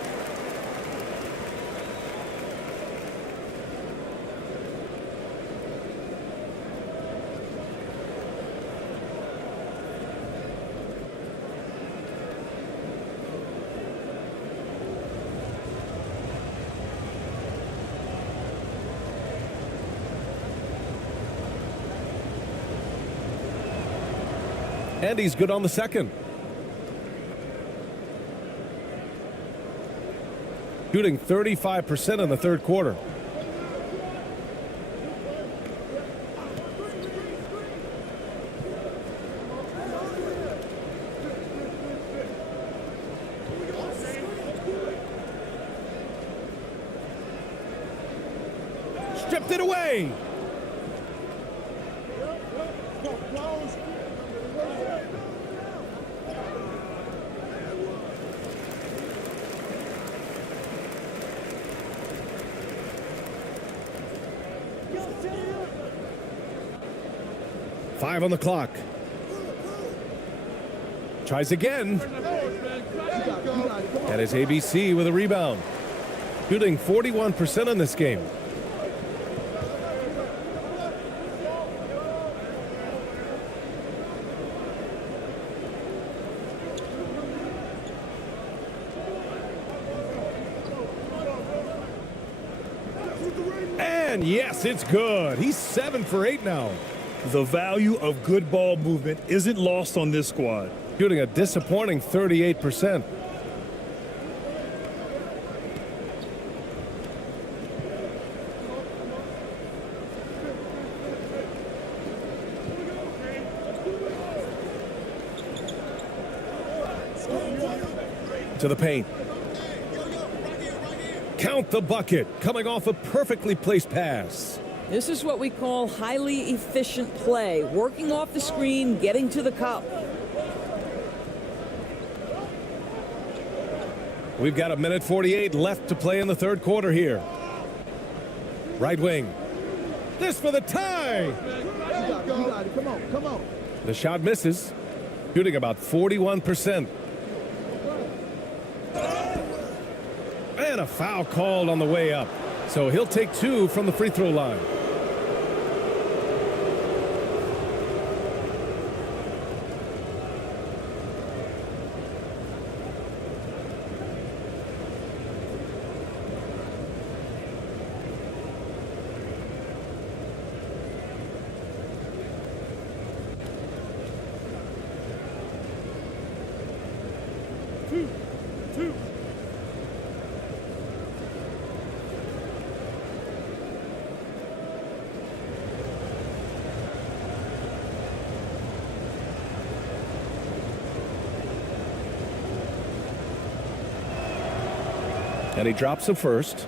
And he's good on the second. Shooting 35% in the third quarter. Stripped it away. Five on the clock. Tries again. That is ABC with a rebound. Shooting 41% in this game. And yes, it's good. He's 7 for 8 now. The value of good ball movement isn't lost on this squad. Shooting a disappointing 38%. To the paint. Count the bucket, coming off a perfectly placed pass. This is what we call highly efficient play. Working off the screen, getting to the cup. We've got 1:48 left to play in the third quarter here. Right wing. This for the tie. Come on. The shot misses. Shooting about 41%. And a foul called on the way up. So he'll take 2 from the free throw line. And he drops it first.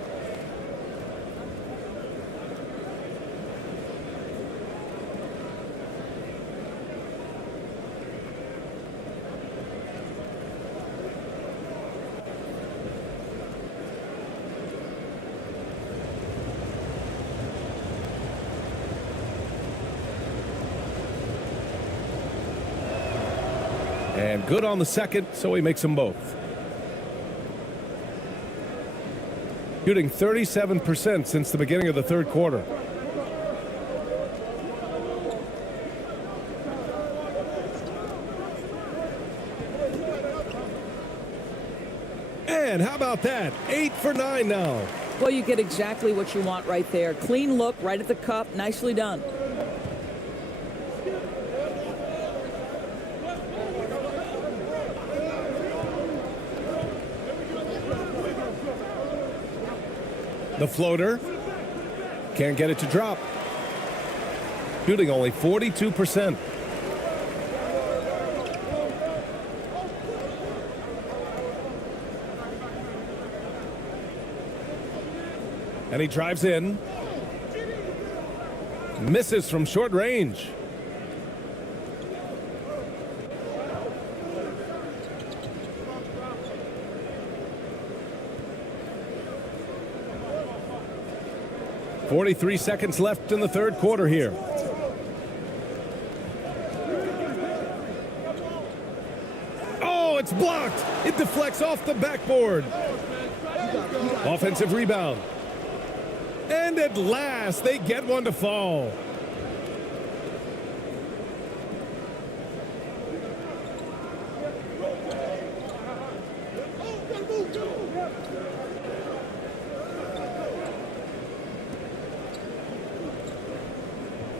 And good on the second, so he makes them both. Shooting 37% since the beginning of the third quarter. And how about that? 8 for 9 now. Well, you get exactly what you want right there. Clean look, right at the cup. Nicely done. The floater. Can't get it to drop. Shooting only 42%. And he drives in. Misses from short range. .43 seconds left in the third quarter here. Oh, it's blocked. It deflects off the backboard. Offensive rebound. And at last, they get one to fall.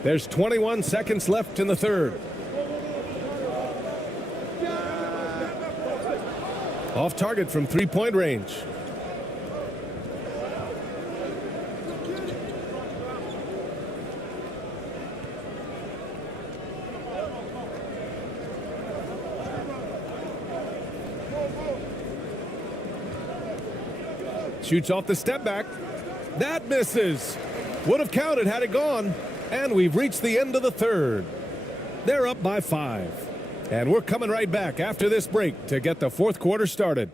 There's 21 seconds left in the third. Off target from three-point range. Shoots off the step back. That misses. Would have counted had it gone. And we've reached the end of the third. They're up by 5. And we're coming right back after this break to get the fourth quarter started.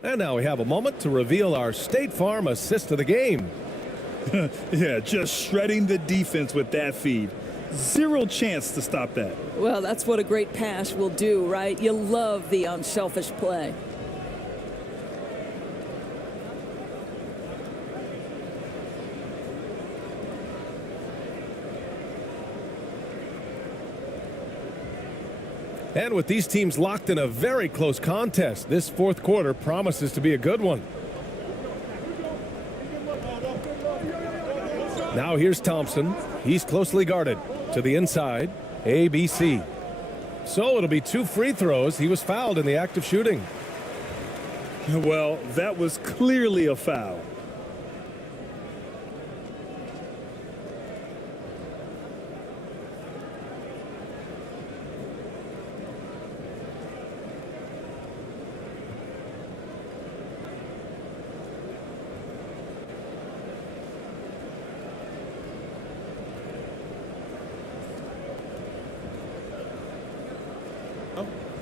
And now we have a moment to reveal our State Farm assist of the game. Yeah, just shredding the defense with that feed. Zero chance to stop that. Well, that's what a great pass will do, right? You love the unselfish play. And with these teams locked in a very close contest, this fourth quarter promises to be a good one. Now here's Thompson. He's closely guarded to the inside. ABC. So it'll be 2 free throws. He was fouled in the act of shooting. Well, that was clearly a foul.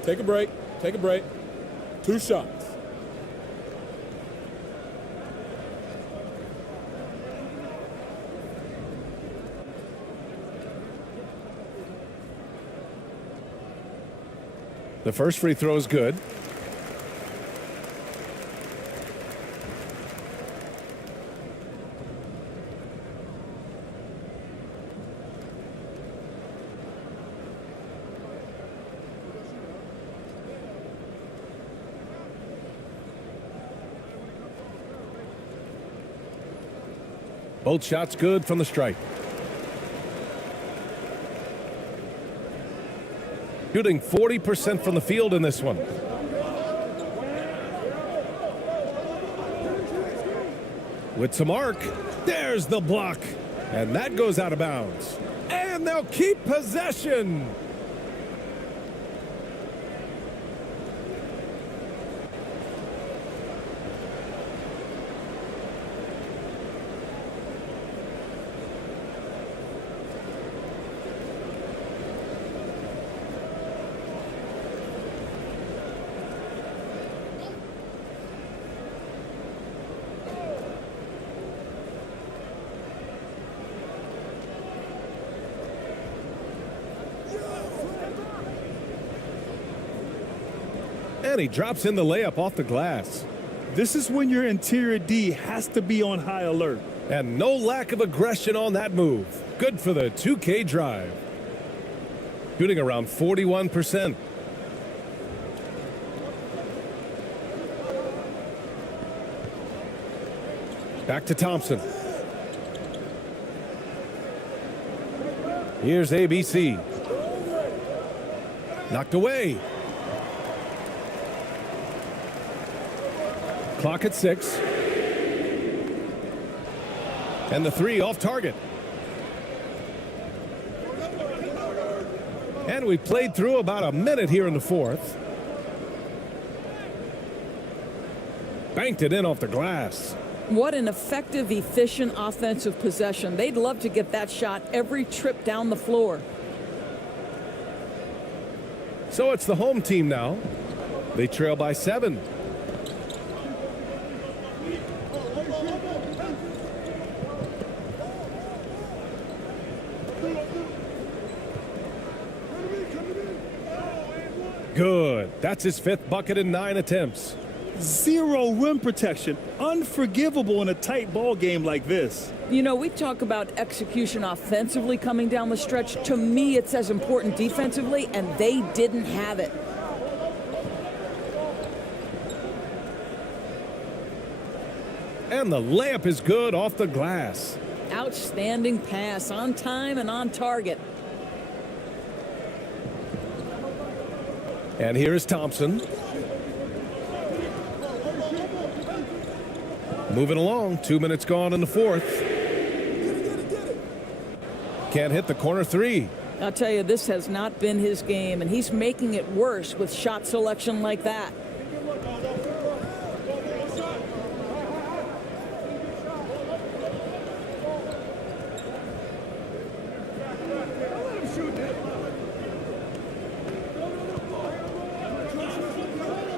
Take a break. Take a break. 2 shots. The first free throw is good. Both shots good from the stripe. Shooting 40% from the field in this one. With some arc, there's the block. And that goes out of bounds. And they'll keep possession. And he drops in the layup off the glass. This is when your interior D has to be on high alert. And no lack of aggression on that move. Good for the 2K drive. Shooting around 41%. Back to Thompson. Here's ABC. Knocked away. Clock at 6. And the 3 off target. And we played through about a minute here in the fourth. Banked it in off the glass. What an effective, efficient offensive possession. They'd love to get that shot every trip down the floor. So it's the home team now. They trail by 7. Good. That's his 5th bucket in 9 attempts. Zero rim protection. Unforgivable in a tight ball game like this. You know, we talk about execution offensively coming down the stretch. To me, it's as important defensively, and they didn't have it. And the layup is good off the glass. Outstanding pass, on time and on target. And here is Thompson. Moving along, 2 minutes gone in the 4th. Can't hit the corner 3. I'll tell you, this has not been his game, and he's making it worse with shot selection like that.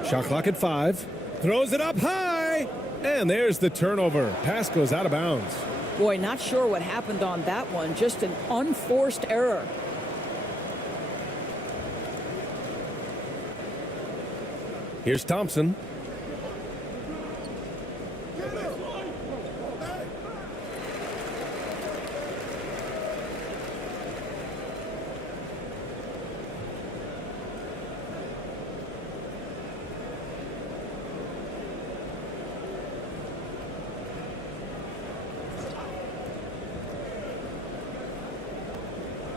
Shot clock at 5. Throws it up high. And there's the turnover. Pass goes out of bounds. Boy, not sure what happened on that one. Just an unforced error. Here's Thompson.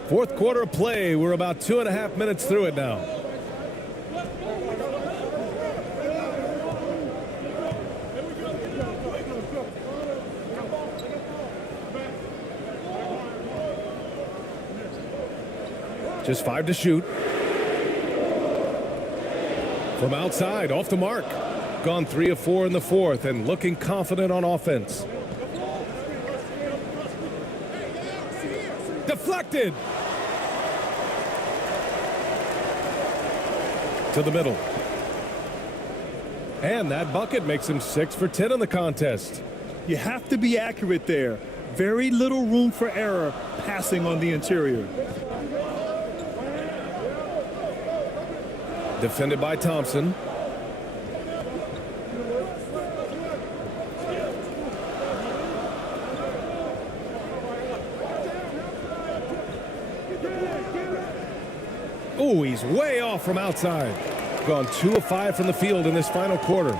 Fourth quarter of play. We're about 2.5 minutes through it now. Just 5 to shoot. From outside, off the mark. Gone 3 of 4 in the 4th and looking confident on offense. Deflected. To the middle. And that bucket makes him 6 for 10 in the contest. You have to be accurate there. Very little room for error passing on the interior. Defended by Thompson. Ooh, he's way off from outside. Gone 2 of 5 from the field in this final quarter.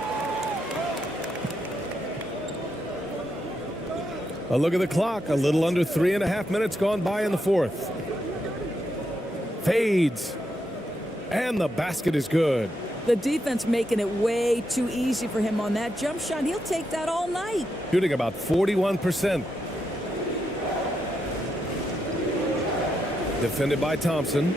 A look at the clock. A little under 3.5 minutes gone by in the 4th. Fades. And the basket is good. The defense making it way too easy for him on that jump shot. He'll take that all night. Shooting about 41%. Defended by Thompson.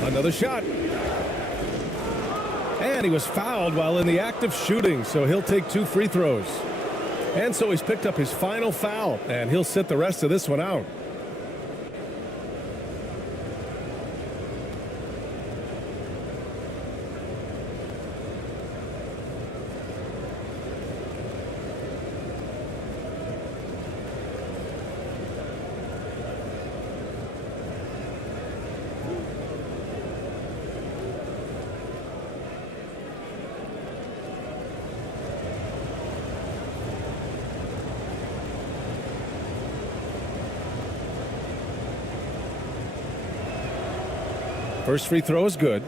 Another shot. And he was fouled while in the act of shooting, so he'll take 2 free throws. And so he's picked up his final foul, and he'll sit the rest of this one out. First free throw is good.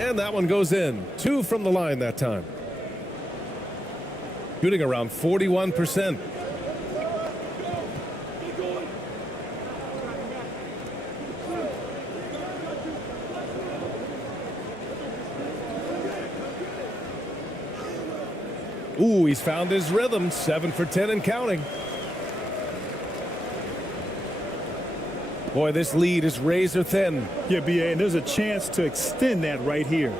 And that one goes in. 2 from the line that time. Shooting around 41%. Ooh, he's found his rhythm. 7 for 10 and counting. Boy, this lead is razor thin. Yeah, BA, and there's a chance to extend that right here.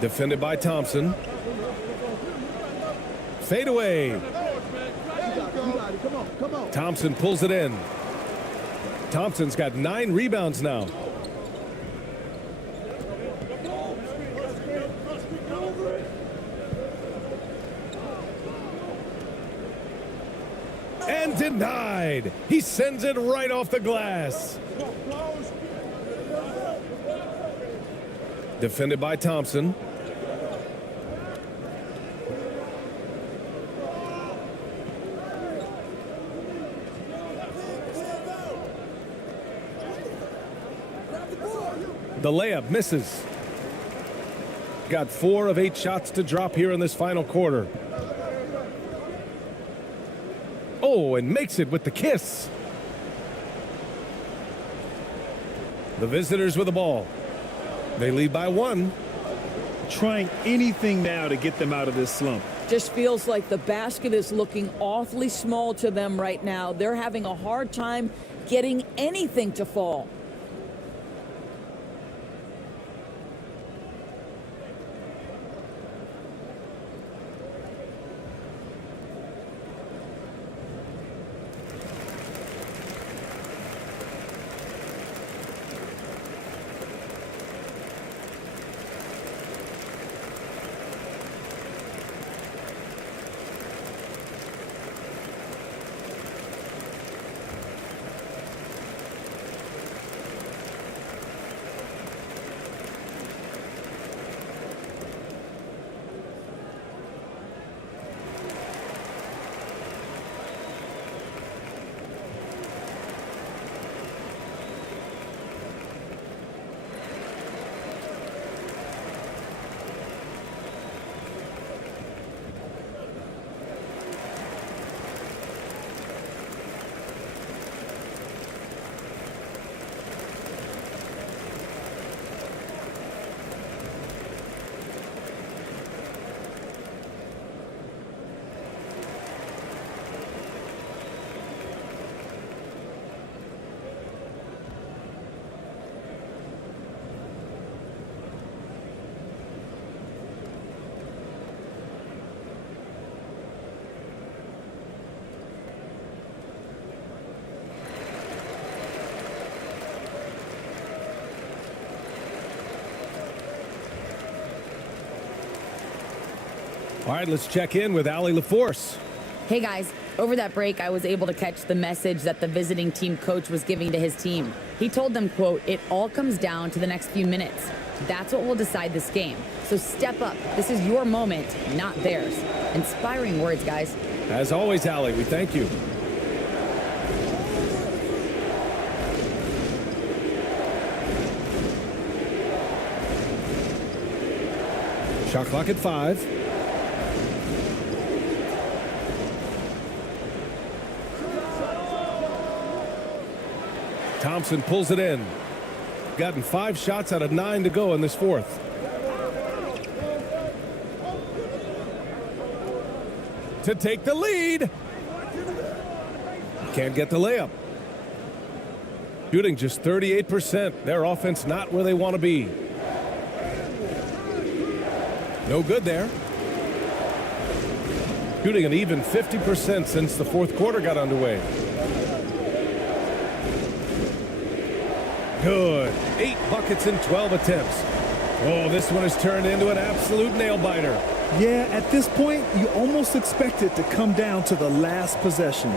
Defended by Thompson. Fade away. Thompson pulls it in. Thompson's got 9 rebounds now. And denied. He sends it right off the glass. Defended by Thompson. The layup misses. Got 4 of 8 shots to drop here in this final quarter. Oh, and makes it with the kiss. The visitors with the ball. They lead by 1. Trying anything now to get them out of this slump. Just feels like the basket is looking awfully small to them right now. They're having a hard time getting anything to fall. All right, let's check in with Allie LaForce. Hey guys, over that break, I was able to catch the message that the visiting team coach was giving to his team. He told them, quote, "It all comes down to the next few minutes. That's what will decide this game. So step up. This is your moment, not theirs." Inspiring words, guys. As always, Allie, we thank you. Shot clock at 5. Thompson pulls it in. Gotten 5 shots out of 9 to go in this fourth. To take the lead. Can't get the layup. Shooting just 38%. Their offense not where they want to be. No good there. Shooting an even 50% since the fourth quarter got underway. Good. 8 buckets in 12 attempts. Oh, this one has turned into an absolute nail-biter. Yeah, at this point, you almost expect it to come down to the last possession.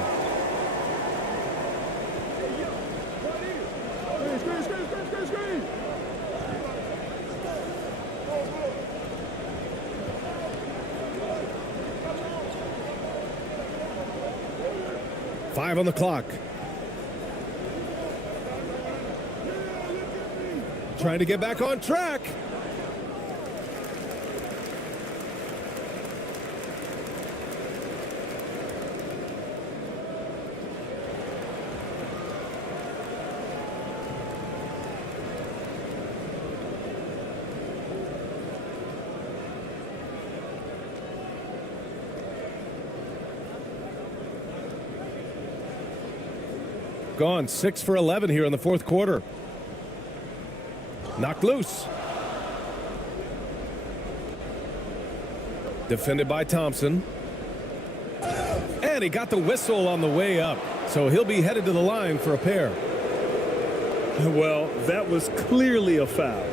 Five on the clock. Trying to get back on track. Gone 6 for 11 here in the fourth quarter. Knocked loose. Defended by Thompson. And he got the whistle on the way up. So he'll be headed to the line for a pair. Well, that was clearly a foul.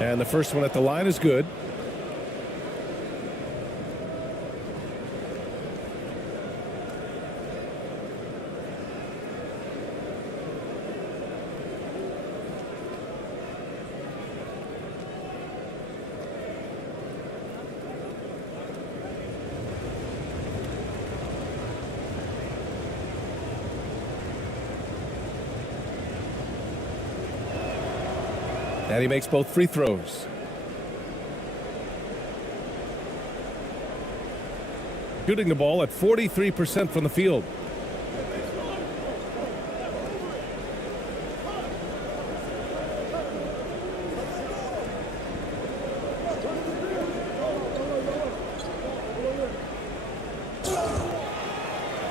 And the first one at the line is good. And he makes both free throws. Shooting the ball at 43% from the field.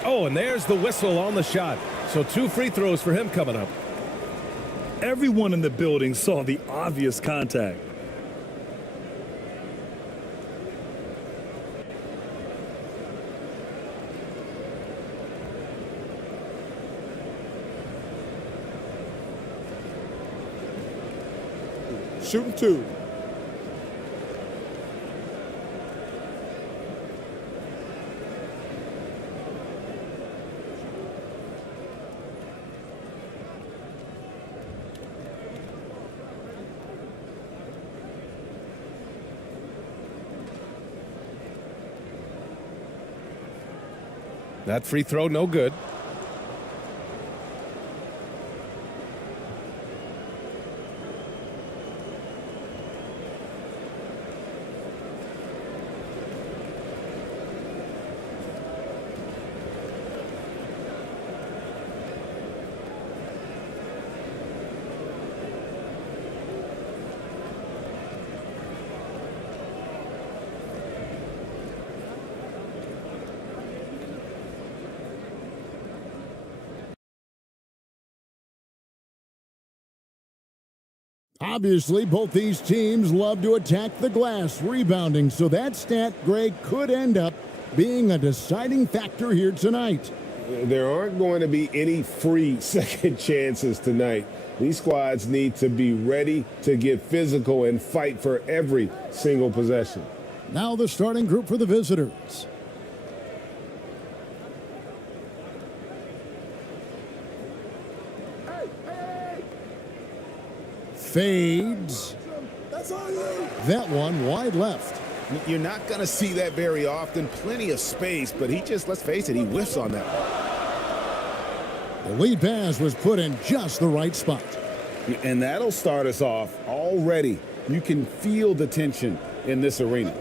Oh, and there's the whistle on the shot. So 2 free throws for him coming up. Everyone in the building saw the obvious contact. Shooting 2. That free throw, no good. Obviously, both these teams love to attack the glass, rebounding, so that stat, Greg, could end up being a deciding factor here tonight. There aren't going to be any free second chances tonight. These squads need to be ready to get physical and fight for every single possession. Now the starting group for the visitors. Fades. That one wide left. You're not going to see that very often. Plenty of space, but he just, let's face it, he whiffs on that one. The lead pass was put in just the right spot. And that'll start us off already. You can feel the tension in this arena.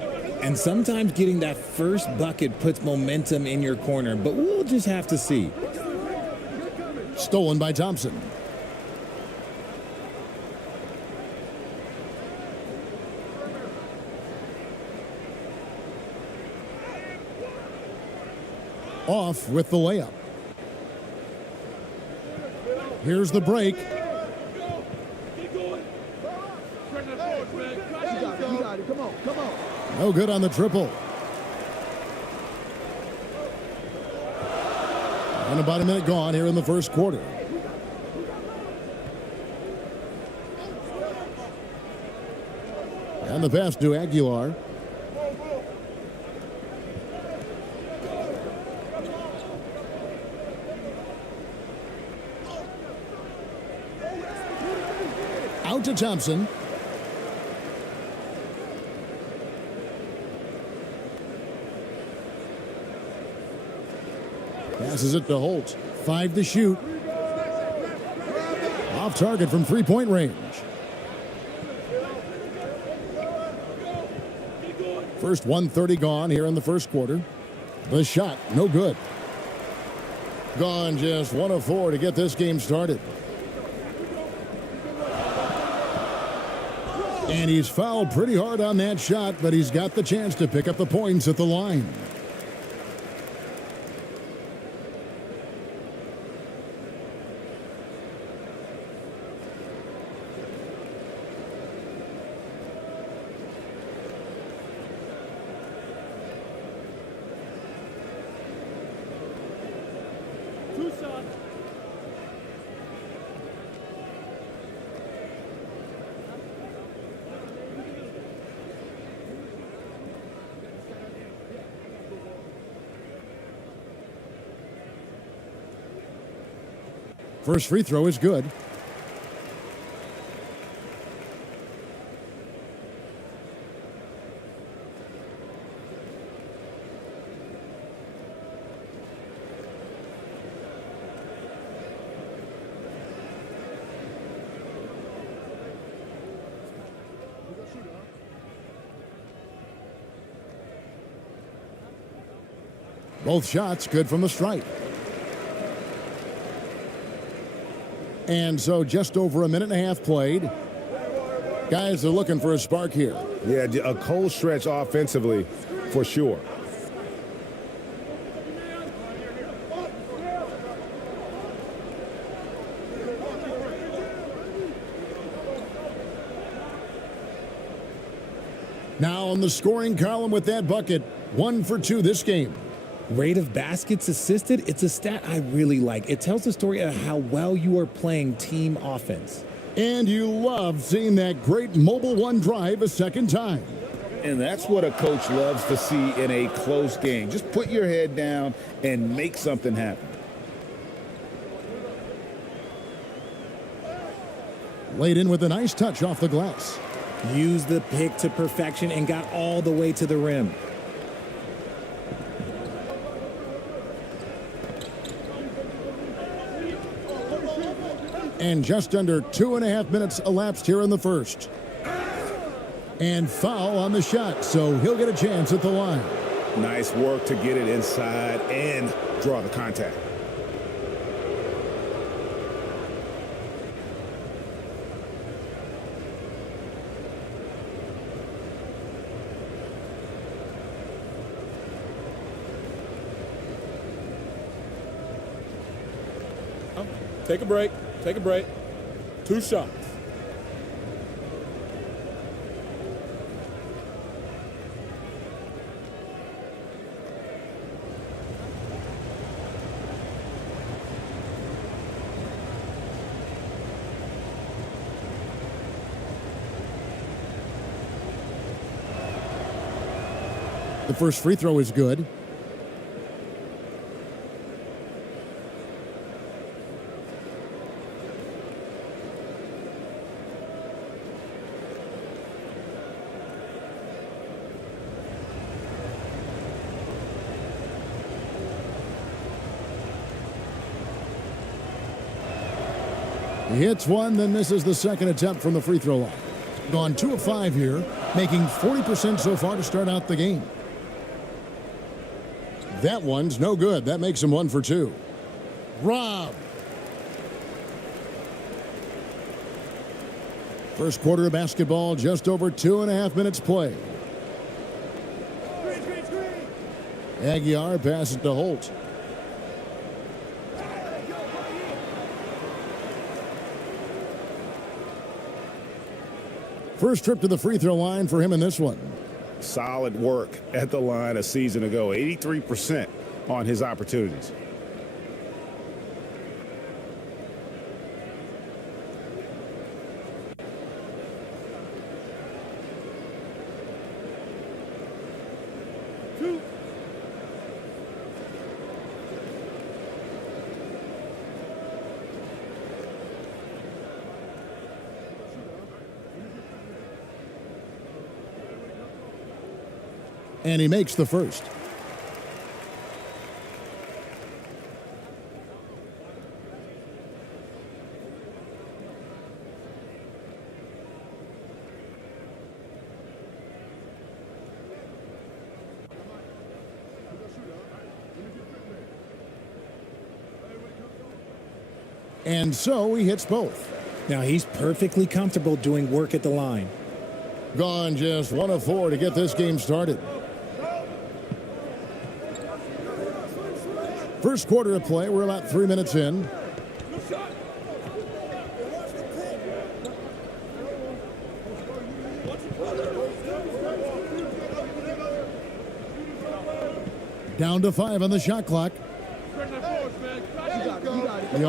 And sometimes getting that first bucket puts momentum in your corner, but we'll just have to see. Stolen by Thompson. Off with the layup. Here's the break. No good on the triple. And about a minute gone here in the first quarter. And the pass to Aguilar. Out to Thompson. Passes it to Holt. 5 to shoot. off target from three-point range. First 1:30 gone here in the first quarter. The shot, no good. Gone just 1 of 4 to get this game started. And he's fouled pretty hard on that shot, but he's got the chance to pick up the points at the line. First free throw is good. Both shots good from the stripe. And so just over a minute and a half played. Guys are looking for a spark here. Yeah, a cold stretch offensively for sure. Now on the scoring column with that bucket, 1 for 2 this game. Rate of baskets assisted, it's a stat I really like. It tells the story of how well you are playing team offense. And you love seeing that great mobile one drive a second time. And that's what a coach loves to see in a close game. Just put your head down and make something happen. Laid in with a nice touch off the glass. Used the pick to perfection and got all the way to the rim. And just under 2.5 minutes elapsed here in the first. And foul on the shot, so he'll get a chance at the line. Nice work to get it inside and draw the contact. Take a break. Take a break. 2 shots. The first free throw is good. He hits one, then misses the second attempt from the free throw line. Gone 2 of 5 here, making 40% so far to start out the game. That one's no good. That makes him 1 for 2. Rob. First quarter of basketball, just over 2.5 minutes play. Aguiar passes to Holt. First trip to the free throw line for him in this one. Solid work at the line a season ago. 83% on his opportunities. And he makes the first. And so he hits both. Now he's perfectly comfortable doing work at the line. Gone just 1 of 4 to get this game started. First quarter of play, we're about 3 minutes in. Down to 5 on the shot clock. The